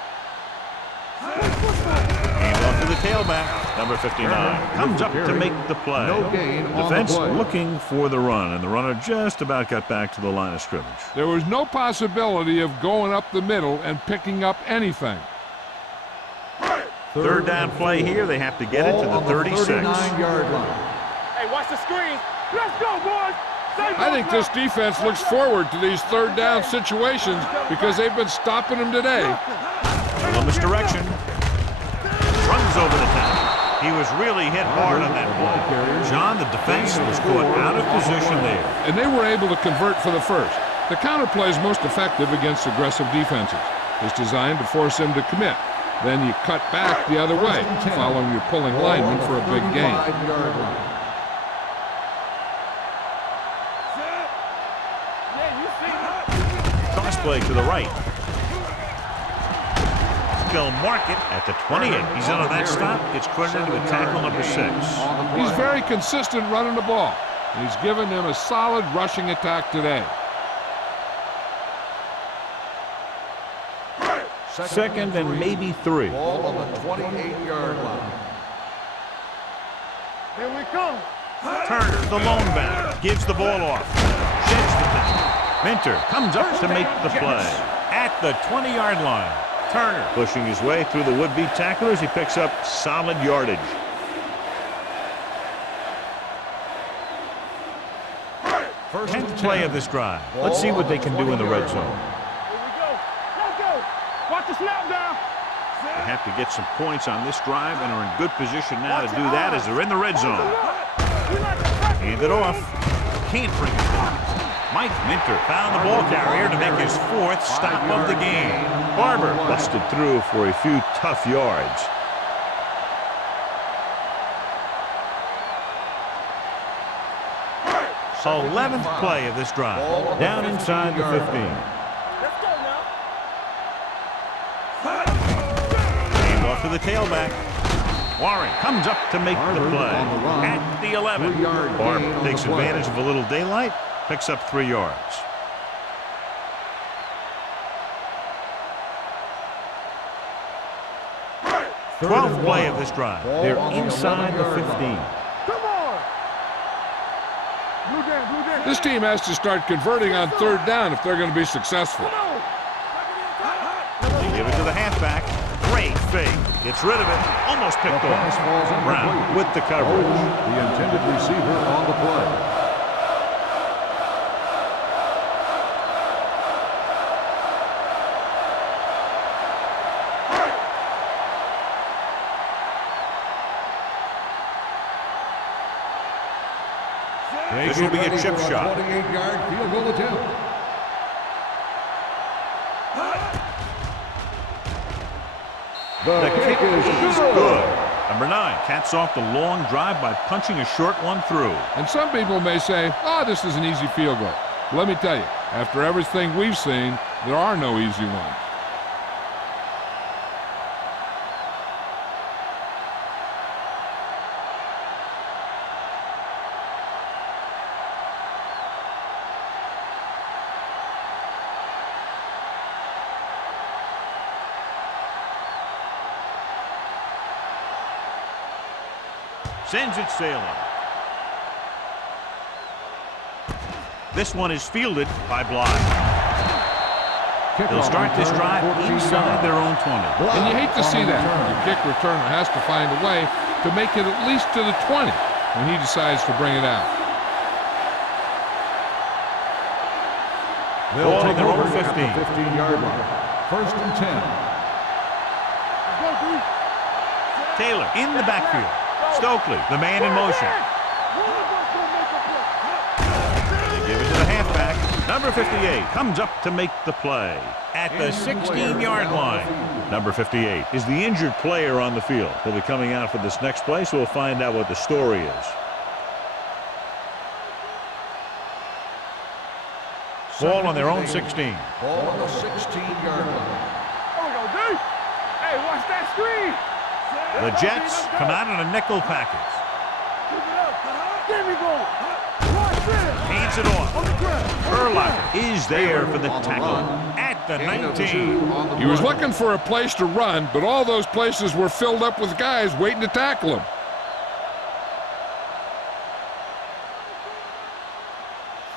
Hand off to the tailback. Number 59 comes up to make the play. No gain on the Defense play. looking for the run, and the runner just about got back to the line of scrimmage. There was no possibility of going up the middle and picking up anything. Third down play here. They have to get it to the 36. 39-yard line. Hey, watch the screen. Let's go, boys. I think this defense looks forward to these third down situations because they've been stopping them today. A little misdirection. Runs over the tackle. He was really hit hard on that play. John, the defense was caught out of position there. And they were able to convert for the first. The counterplay is most effective against aggressive defenses. It's designed to force them to commit. Then you cut back the other way, following your pulling lineman for a big gain. Toss play to the right. They'll mark it at the 28. He's in on that stop. Gets credited with tackle number 6. He's very consistent running the ball. He's given them a solid rushing attack today. Second and maybe 3. Ball on the 28-yard line. Here we come. Turner, the lone back, gives the ball off. Sheds the tackle. Minter comes up to make the play at the 20-yard line. Turner pushing his way through the would-be tacklers. He picks up solid yardage. First 10th play of this drive. Let's see what they can do in the red zone. Here we go. Let's go. Watch the snap down. They have to get some points on this drive and are in good position now to do that as they're in the red zone. Hand it off. Can't bring it down. Mike Minter found the ball carrier to make his 4th stop of the game. Barber busted through for a few tough yards. So 11th play of this drive. Down inside the 15. Let's go now. Hand off to the tailback. Warren comes up to make the play at the 11. Barber takes advantage of a little daylight. Picks up 3 yards. 12th play of this drive. They're inside the 15. Come on. Blue game. This team has to start converting on third down if they're going to be successful. Come on. They give it to the halfback. Great fake. Gets rid of it. Almost picked off. Brown with the coverage. The intended receiver on the play. This will be a chip shot. 28-yard field goal attempt. The kick is good. Number 9 caps off the long drive by punching a short one through. And some people may say, oh, this is an easy field goal. Let me tell you, after everything we've seen, there are no easy ones. Sends it sailing. This one is fielded by Bly. They'll start this drive inside their own 20. And you hate to see that. The kick returner has to find a way to make it at least to the 20 when he decides to bring it out. They'll Ball take their over own 15. at the 15-yard line. First and 10. Taylor in the backfield. Stokely, the man in motion. They give it to the halfback. Number 58 comes up to make the play at the 16-yard line. Number 58 is the injured player on the field. He'll be coming out for this next play, so we'll find out what the story is. Ball on their own 16. Ball on the 16-yard line. There we go, D. Hey, watch that screen. The Jets come out in a nickel package. Keep it up. Hands it off. Urlacher is there for the tackle at the 19. He was looking for a place to run, but all those places were filled up with guys waiting to tackle him.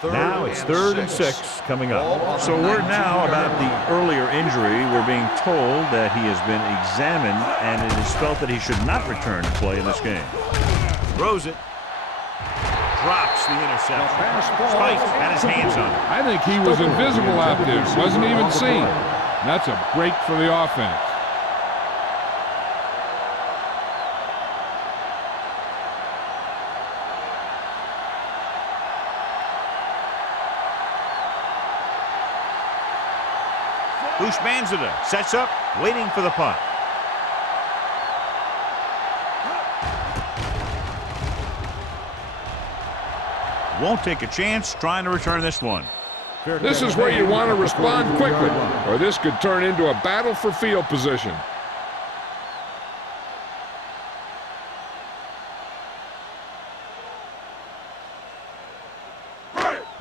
Now it's 3rd and 6 coming up. So word now about the earlier injury. We're being told that he has been examined and it is felt that he should not return to play in this game. Throws it. Drops the interception. Spike had his hands on it. I think he was invisible out there. Wasn't even seen. That's a break for the offense. Bushmanzada sets up, waiting for the punt. Won't take a chance trying to return this one. This is where you want to respond quickly, or this could turn into a battle for field position.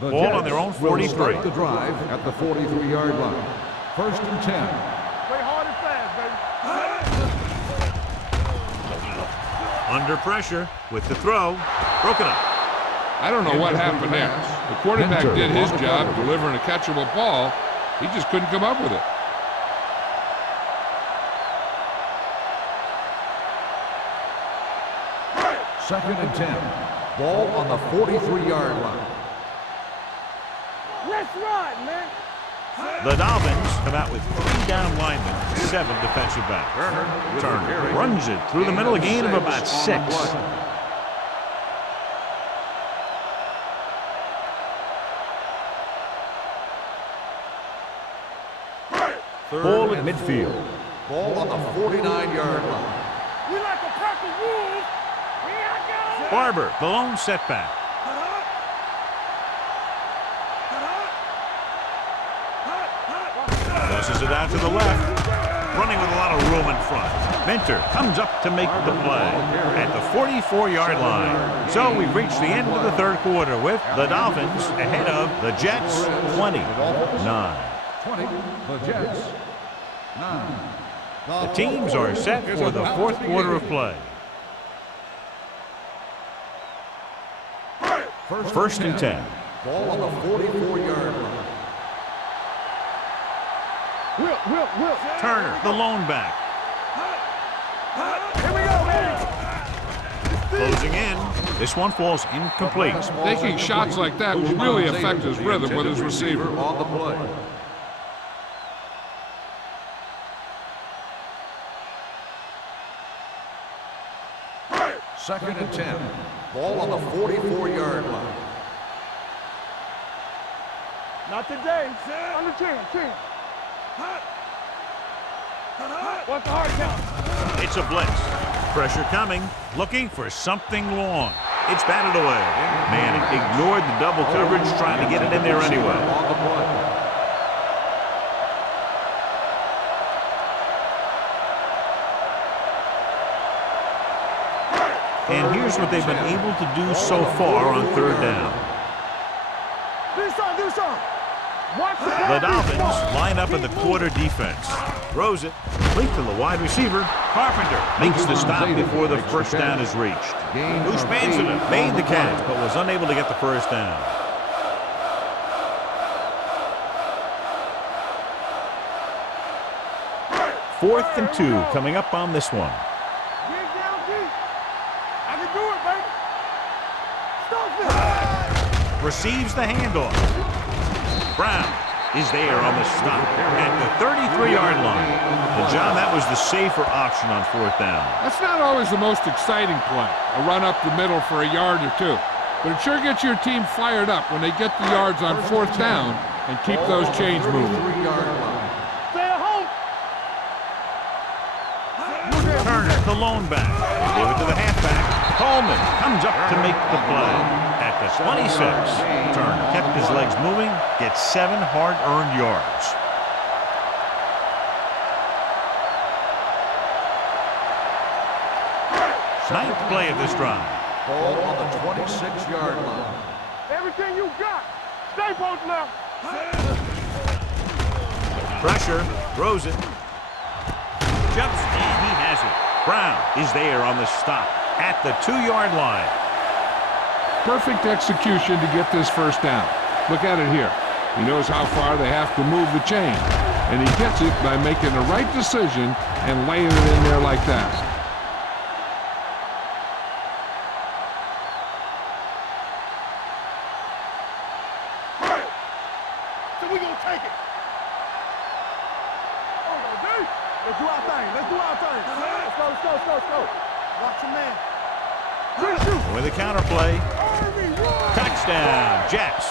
Ball on their own 43. The drive at the 43-yard line. 1st and 10. Play hard and fast, baby. Under pressure with the throw. Broken up. I don't know what happened there. The quarterback did his job delivering a catchable ball. He just couldn't come up with it. Second and 10. Ball on the 43-yard line. Let's run, man. The Dolphins come out with 3 down linemen, 7 defensive backs. Turner runs it through the middle, a gain of about 6. Ball at midfield. Ball on the 49-yard line. We like a pack of wolves. Here I go. Barber, the lone setback. Tosses it out to the left. Running with a lot of room in front. Minter comes up to make the play at the 44-yard line. So we've reached the end of the 3rd quarter with the Dolphins ahead of the Jets 20-9. 20, the Jets. 9. The teams are set for the 4th quarter of play. 1st and 10. Ball on the 44-yard line. Will. Turner, the lone back. Here we go, baby. Closing in. This one falls incomplete. Taking shots like that will really affect his rhythm with his receiver. On the play. Second and 10. Ball on the 44-yard line. Not today. Under 10. What's the hard count? It's a blitz. Pressure coming. Looking for something long. It's batted away. Man ignored the double coverage, trying to get it in there anyway. On the play. And here's what they've been able to do so far on 3rd down. Do something. Watch The Dolphins line up in the quarter defense. Throws it. Complete to the wide receiver. Carpenter makes the stop before the 1st down is reached. Bushmanzada made the catch, but was unable to get the 1st down. Fourth and 2 coming up on this one. Dig down deep. I can do it, baby. Stop it. Receives the handoff. Brown is there on the stop at the 33-yard line. And John, that was the safer option on 4th down. That's not always the most exciting play, a run up the middle for a yard or 2. But it sure gets your team fired up when they get the yards on 4th down and keep those chains moving. Stay at home. Turner, the lone back. Give it to the halfback. Coleman comes up to make the play. At the 26, Turner kept his legs moving, gets 7 hard-earned yards. Ninth play of this drive. Ball on the 26-yard line. Everything you got. Stay post left. Pressure, throws it. Jumps, and he has it. Brown is there on the stop at the 2-yard line. Perfect execution to get this first down. Look at it here. He knows how far they have to move the chain, and he gets it by making the right decision and laying it in there like that. So we gonna take it. Oh, no, dude. Let's do our thing. Let's do our thing. Let's go. Watch your man. With a counterplay. Touchdown, Jets.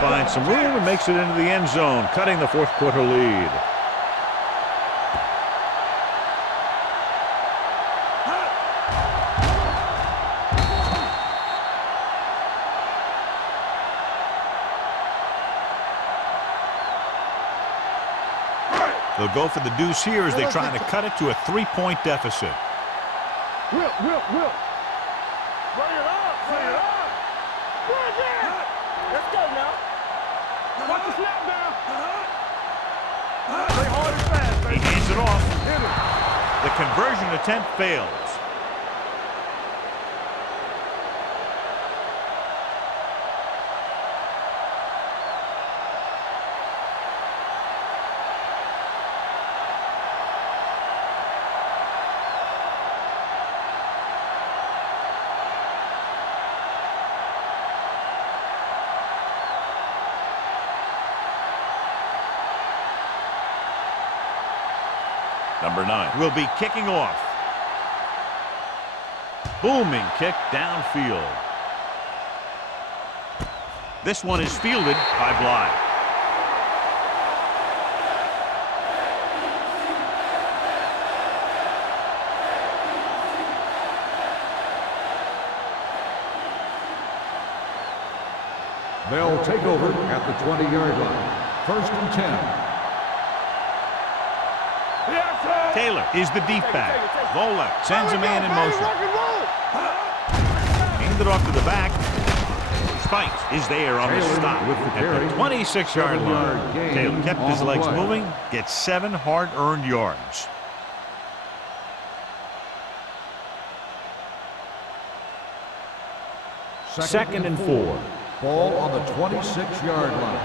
Finds some room and makes it into the end zone, cutting the fourth quarter lead. They'll go for the deuce here as they try to cut it to a 3-point deficit. Whip. Bring it up. Bring it. Let's go now. Watch the snap down. Play hard and fast, He baby. hands it off. Hit it. The conversion attempt fails. Number 9 will be kicking off. Booming kick downfield. This one is fielded by Bly. They'll take over at the 20-yard line. 1st and 10. Taylor is the deep back. Volek sends a man in motion. Hand it off to the back. Spikes is there on the stop at the 26-yard line. Taylor kept his legs moving, gets 7 hard-earned yards. Second and 4. Ball on the 26-yard line.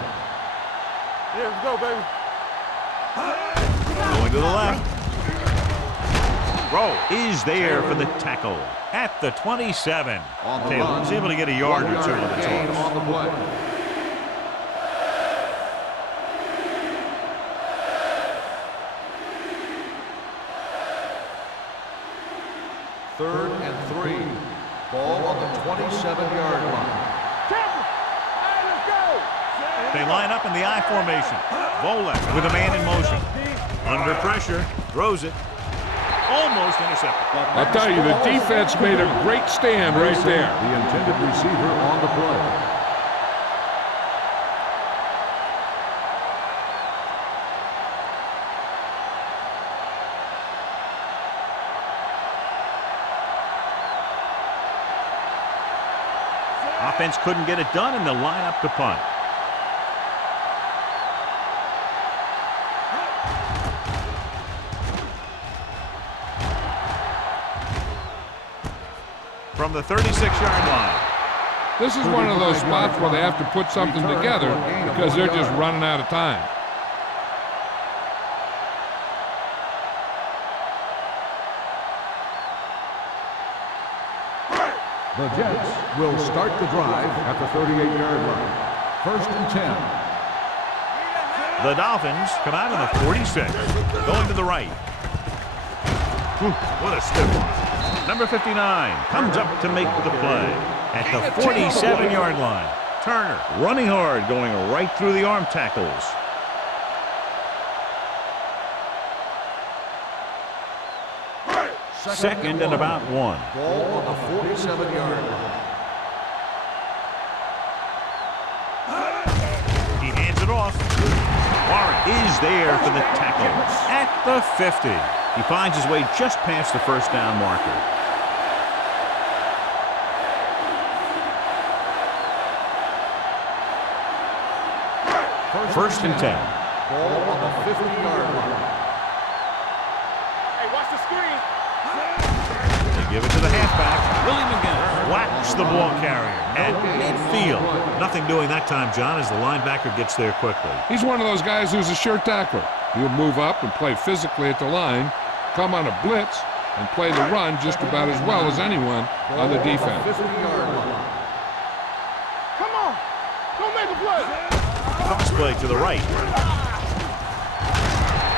Yeah, let's go, baby. Going to the left. Rowe is there for the tackle at the 27. Taylor was able to get a yard or two on the toss. On the play. Third and 3. Ball on the 27-yard line. They line up in the I formation. Volek with a man in motion. Under pressure, throws it. Almost intercepted. I'll tell you, the defense made a great stand right there. The intended receiver on the play. Offense couldn't get it done, and they'll line up to punt. From the 36-yard line. This is one of those spots where they have to put something together because they're just running out of time. The Jets will start the drive at the 38-yard line. 1st and 10. The Dolphins come out on the 46, going to the right. What a stiff one. Number 59 comes up to make the play at the 47-yard line. Turner running hard, going right through the arm tackles. Second and about 1. Ball on the 47-yard line. He hands it off. Warren is there for the tackle at the 50. He finds his way just past the first down marker. First and 10. Ball on the 50-yard line. Hey, watch the screen. They give it to the halfback. Willie McGinnis whacks the ball carrier at midfield. Nothing doing that time, John, as the linebacker gets there quickly. He's one of those guys who's a sure tackler. He'll move up and play physically at the line, come on a blitz, and play the run just about as well as anyone on the defense. 50-yard line. Come on. Don't make a play. Cross play to the right.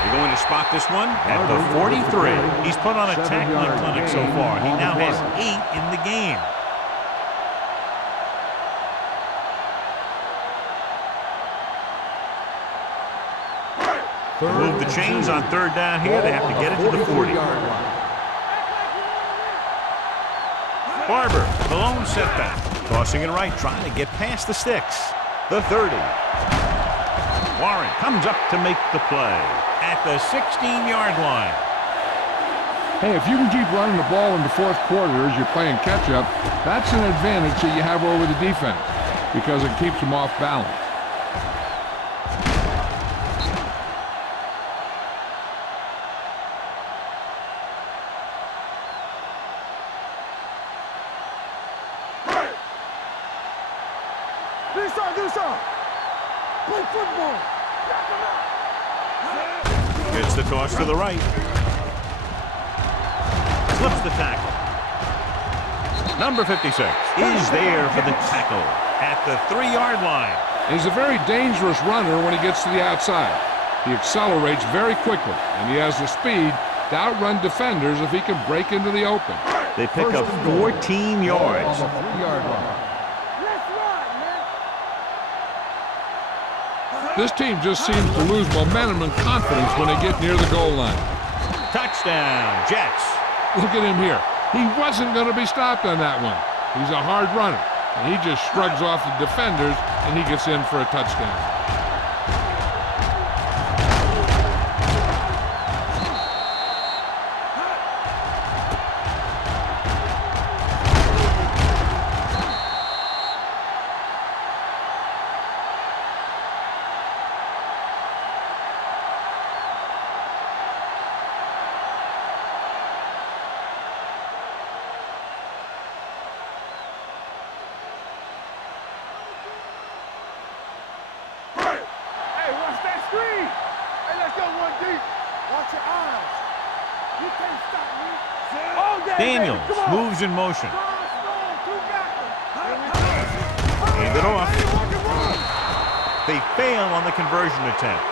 They're going to spot this one at the 43. He's put on a tackling clinic so far. He now has 8 in the game. To move the chains on third down here, they have to get it to the 40. Barber, the lone setback. Tossing it right, trying to get past the sticks. The 30. Warren comes up to make the play at the 16-yard line. Hey, if you can keep running the ball in the fourth quarter as you're playing catch-up, that's an advantage that you have over the defense because it keeps them off balance. Play football. Gets the toss to the right. Slips the tackle. Number 56 is there for the tackle at the 3-yard line. He's a very dangerous runner when he gets to the outside. He accelerates very quickly, and he has the speed to outrun defenders if he can break into the open. They pick up 14 yards. On the 3-yard line. This team just seems to lose momentum and confidence when they get near the goal line. Touchdown, Jets. Look at him here. He wasn't going to be stopped on that one. He's a hard runner, and he just shrugs off the defenders, and he gets in for a touchdown. Daniels moves in motion. Hand it off. They fail on the conversion attempt.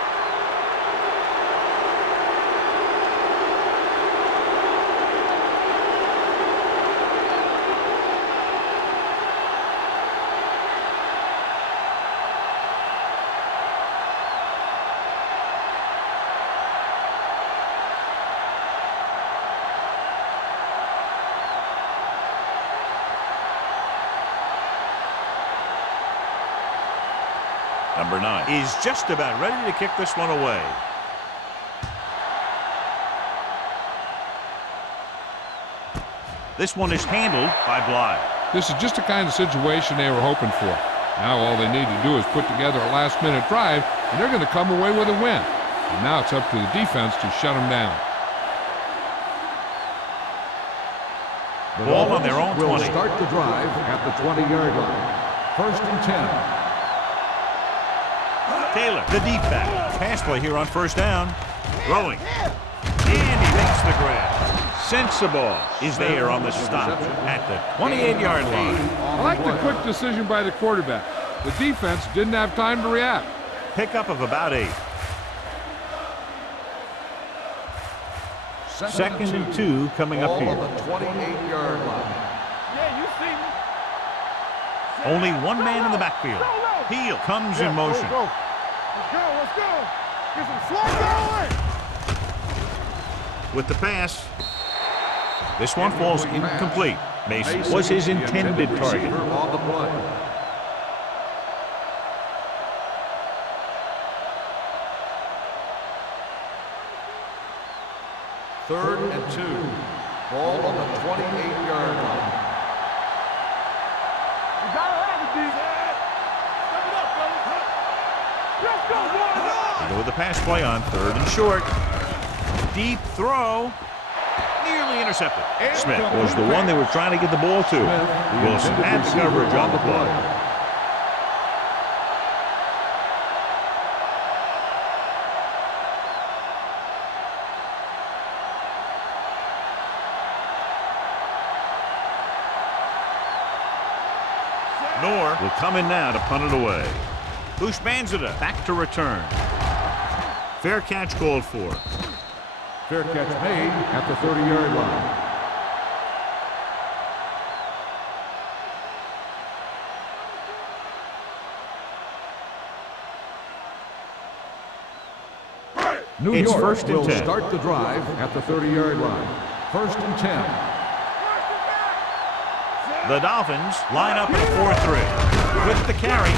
Number 9 is just about ready to kick this one away. This one is handled by Bly. This is just the kind of situation they were hoping for. Now all they need to do is put together a last-minute drive, and they're going to come away with a win. And now it's up to the defense to shut them down. The Ball on their own 20. will start the drive at the 20-yard line. First and 10. Taylor, the deep back. Pass play here on first down. Throwing. And he makes the grab. Sensible is there on the stop at the 28-yard line. I like the quick decision by the quarterback. The defense didn't have time to react. Pickup of about 8. Second and 2 coming up Ball on here. the 28-yard line. Yeah, you see me. Only one man in the backfield. Heel comes in motion. Go. Let's go. Get some slide going. With the pass. This one falls incomplete. Mason was his intended target. Receiver on the play. Third and 2. Ball on the 28-yard line. You gotta have it, D. Step it up, fellas. Let's go. the pass play on 3rd and short. Deep throw. Nearly intercepted. Smith was the one they were trying to get the ball to. Wilson had the coverage on the play. Nor will come in now to punt it away. Ushmanzada back to return. Fair catch called for. Fair catch made at the 30-yard line. New It's York 1st and will 10. start the drive at the 30-yard line. 1st and 10. The Dolphins line up in a 4-3. With the carry,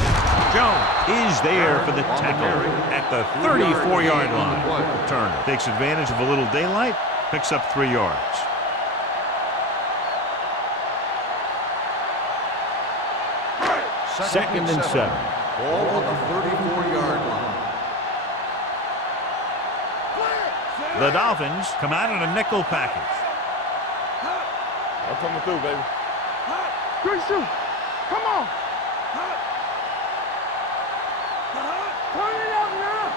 Jones is there for the tackle at the 34-yard line. Turner takes advantage of a little daylight, picks up 3 yards. Second and 7. Ball on the 34-yard line. The Dolphins come out in a nickel package. I'm coming through, baby. Good shoot. Come on. Turn it up now.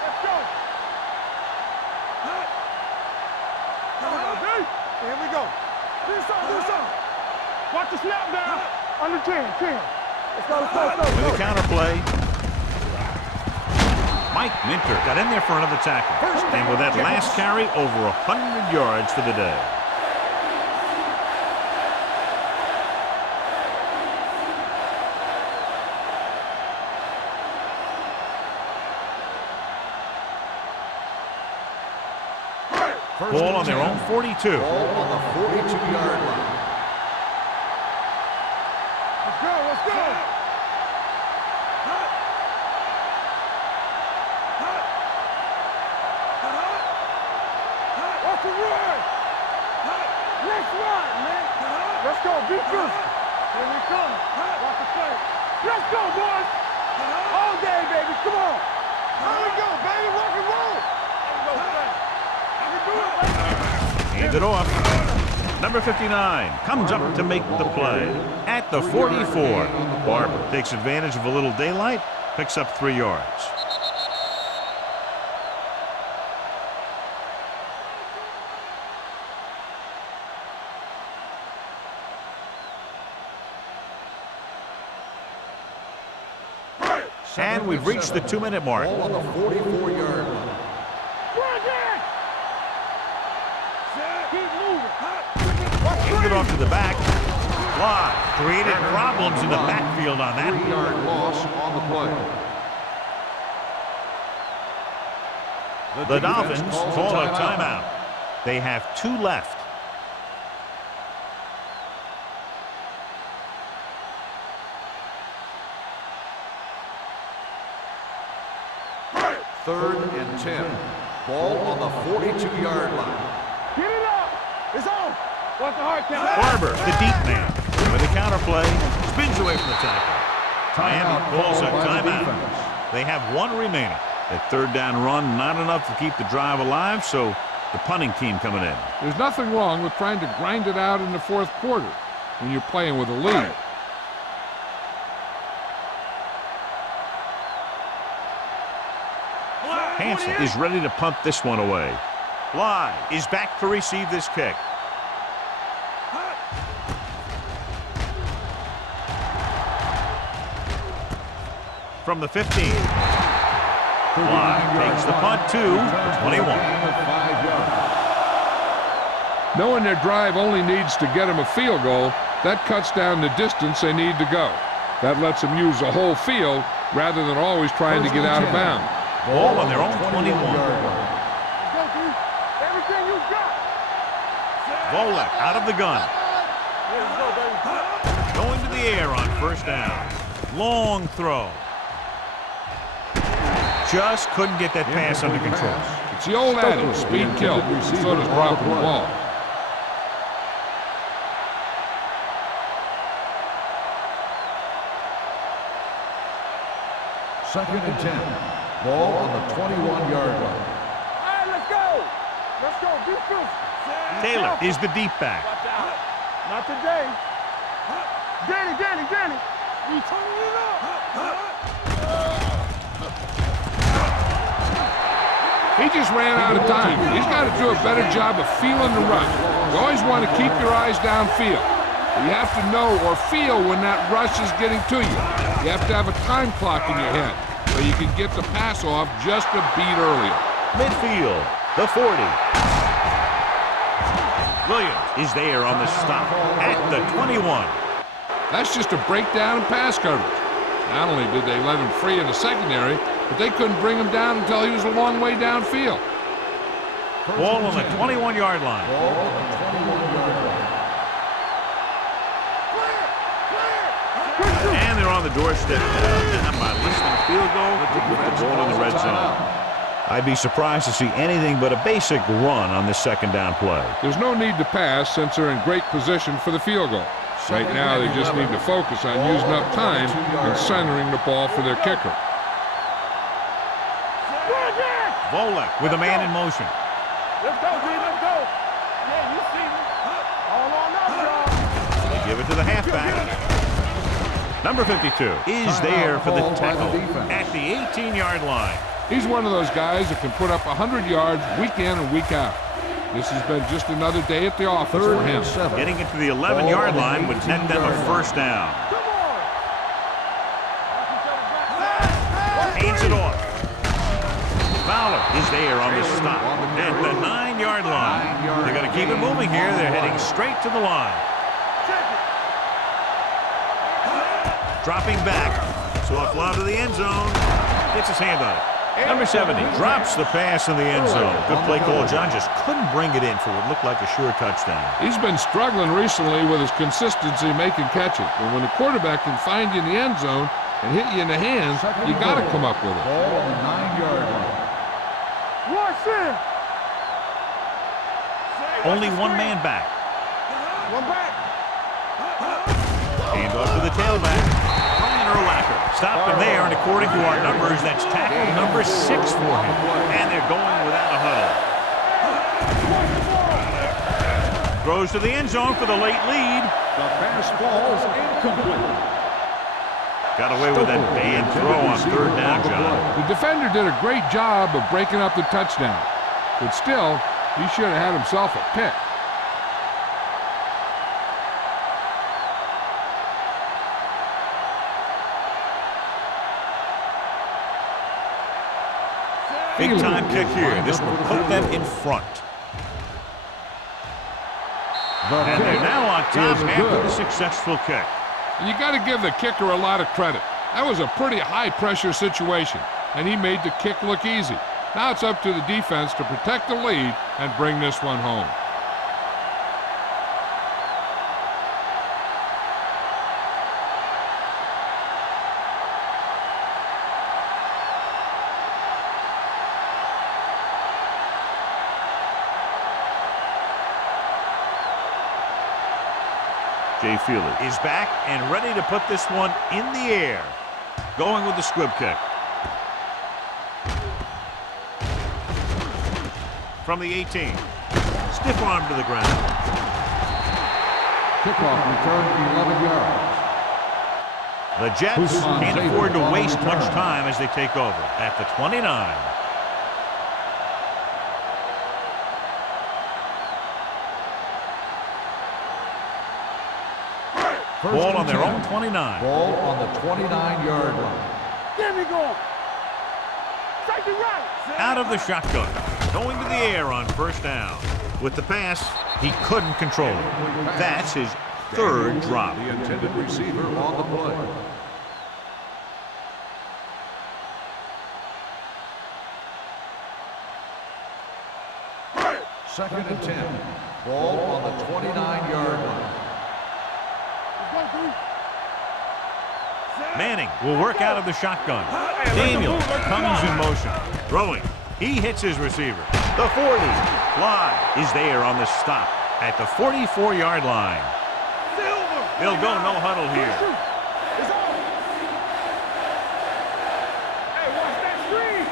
Let's go. Here we go. Do something. Watch the snap down. Under 10. Let's go. With a counter play. Mike Minter got in there for another tackle. And with that last carry, over 100 yards for the day. Ball on their own 42. Ball on the 42-yard line. Let's go. Watch the run. Next one, man. Let's go. Be good. Here we come. Watch the play. Let's go, boys. All day, baby. Come on. Here we go, baby. Rock and roll. Hands it off. Number 59 comes up to make the play at the 44. Barber takes advantage of a little daylight, picks up 3 yards. And we've reached the 2-minute mark. Ball on the 44-yard line. Hands it off to the back. Fly created problems in the backfield on that. 3-yard loss on the play. The Dolphins call a timeout. They have 2 left. Third and 10. Ball on the 42-yard line. Get it up. It's on. Watch the hard count. Barber, the deep man, with a counter play, spins away from the tackle. Miami calls a timeout. They have 1 remaining. That 3rd down run, not enough to keep the drive alive, so the punting team coming in. There's nothing wrong with trying to grind it out in the 4th quarter when you're playing with a lead. Hansen is ready to punt this one away. Bly is back to receive this kick. From the 15. Bly takes the punt to the 21. Knowing their drive only needs to get them a field goal, that cuts down the distance they need to go. That lets them use the whole field rather than always trying to get out of bounds. Ball on their own 21. Everything you got. Volek out of the gun. Going to the air on 1st down. Long throw. Just couldn't get that pass under control. It's the old adage, speed kills. So does dropping the ball. Second and 10. Ball on the 21-yard line. All right, let's go. Let's go. Defense. Taylor is the deep back. Not today. Danny. We turning it up. He just ran out of time. He's got to do a better job of feeling the rush. You always want to keep your eyes downfield. You have to know or feel when that rush is getting to you. You have to have a time clock in your head so you can get the pass off just a beat earlier. Midfield, the 40. Williams is there on the stop at the 21. That's just a breakdown in pass coverage. Not only did they let him free in the secondary, but they couldn't bring him down until he was a long way downfield. Ball on the 21-yard line. Ball on the 21-yard line. And they're on the doorstep now by listening field goal with the ball in the red zone. I'd be surprised to see anything but a basic run on this second down play. There's no need to pass since they're in great position for the field goal. Right now, they just need to focus on using up time and centering the ball for their kicker. Volek with a man in motion. Let's go, D. Let's go. Yeah, you see me. All on us, y'all. They give it to the halfback. Number 52 is there for the tackle at the 18-yard line. He's one of those guys that can put up 100 yards week in and week out. This has been just another day at the office for him. Getting it to the 11-yard line would net them a first down. Hands it off. Fowler is there on the stop at the 9-yard line. They're going to keep it moving here. They're heading straight to the line. Dropping back. Soft lob to the end zone. Gets his hand on it. Number 70 drops the pass in the end zone. Good play call. John just couldn't bring it in for what looked like a sure touchdown. He's been struggling recently with his consistency making catches. But when the quarterback can find you in the end zone and hit you in the hands, you got to come up with it. Ball on the 9-yard line. Watch it. Only one man back. One back. Hand off to the tailback. Brian Urlacher stopped him there, and according to our numbers, that's tackle number 6 for him. And they're going without a huddle. Throws to the end zone for the late lead. The pass falls incomplete. Got away with that bad throw on third down, John. The defender did a great job of breaking up the touchdown. But still, he should have had himself a pick. Big time kick here. This will put them in front. And they're now on top after the successful kick. And you got to give the kicker a lot of credit. That was a pretty high-pressure situation, and he made the kick look easy. Now it's up to the defense to protect the lead and bring this one home. Jay Feely is back and ready to put this one in the air. Going with the squib kick. From the 18. Stiff arm to the ground. Kickoff return 11 yards. The Jets can't afford to waste much time as they take over at the 29. Ball on their own 29. Ball on the 29-yard line. There we go. Strike it right. Out of the shotgun. Going to the air on first down. With the pass, he couldn't control it. That's his third drop. The intended receiver on the play. Second and 10. Ball on the 29-yard line. Manning will work out of the shotgun. Daniel comes in motion. Throwing. He hits his receiver. The 40. Fly is there on the stop at the 44-yard line. They'll go no huddle here. Hey, watch that screen.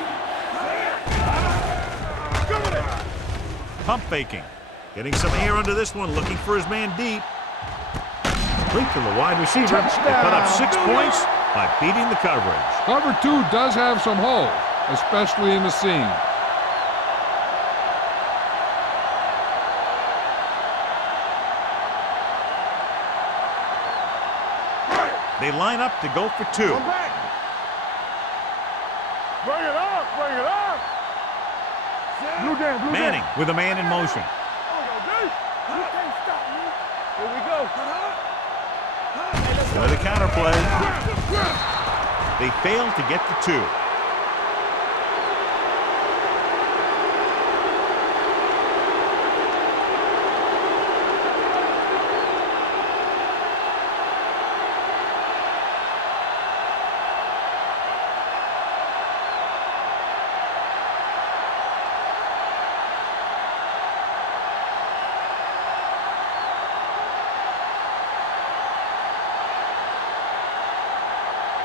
Pump faking. Getting some air under this one, looking for his man deep. Complete to the wide receiver. They put up 6 points by beating the coverage. Cover 2 does have some holes, especially in the seam. They line up to go for 2. Come back. Bring it up, bring it up. Blue down, blue Manning down. with a man in motion. You can't stop me. Here we go. With a counter play. They fail to get the 2.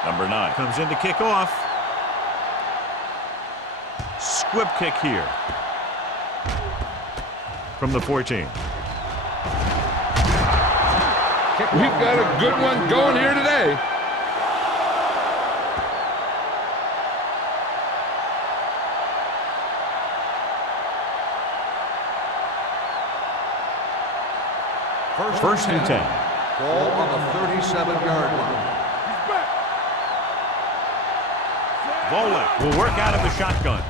Number 9 comes in to kick off. Squib kick here. From the 14. We've got a good one going here today. First and 10. Ball on the 37-yard line. Vola will work out of the shotgun.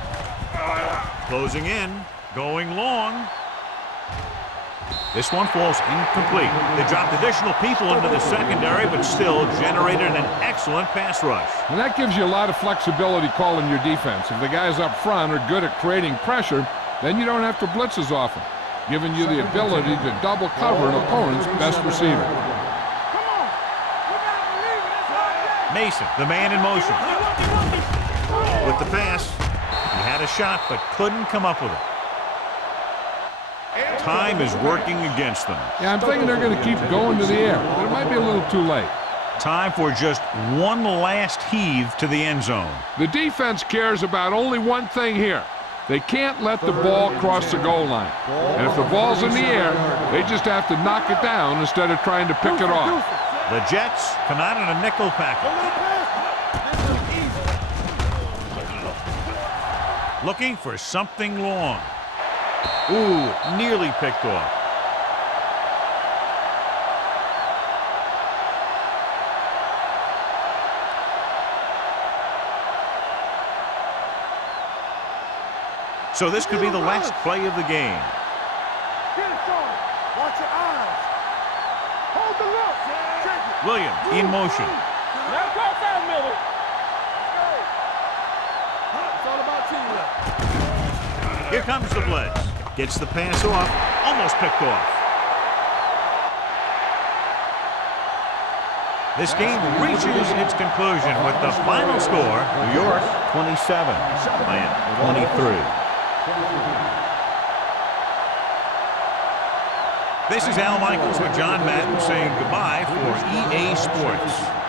Closing in, going long. This one falls incomplete. They dropped additional people into the secondary, but still generated an excellent pass rush. And that gives you a lot of flexibility calling your defense. If the guys up front are good at creating pressure, then you don't have to blitz as often, giving you the ability to double cover an opponent's best receiver. Mason, the man in motion. With the pass, he had a shot but couldn't come up with it. Time is working against them. Yeah, I'm thinking they're going to keep going to the air, but it might be a little too late. Time for just one last heave to the end zone. The defense cares about only one thing here. They can't let the ball cross the goal line. And if the ball's in the air, they just have to knock it down instead of trying to pick it off. The Jets come out in a nickel package. Looking for something long. Ooh, nearly picked off. So this could be the last play of the game. Get it, Sean. Watch your eyes. Hold the look. Check it. Williams in motion. Now go down, Miller. It's all about teamwork. Here comes the blitz. Gets the pass off. Almost picked off. This game reaches its conclusion with the final score. New York 27, Miami 23. This is Al Michaels with John Madden saying goodbye for EA Sports.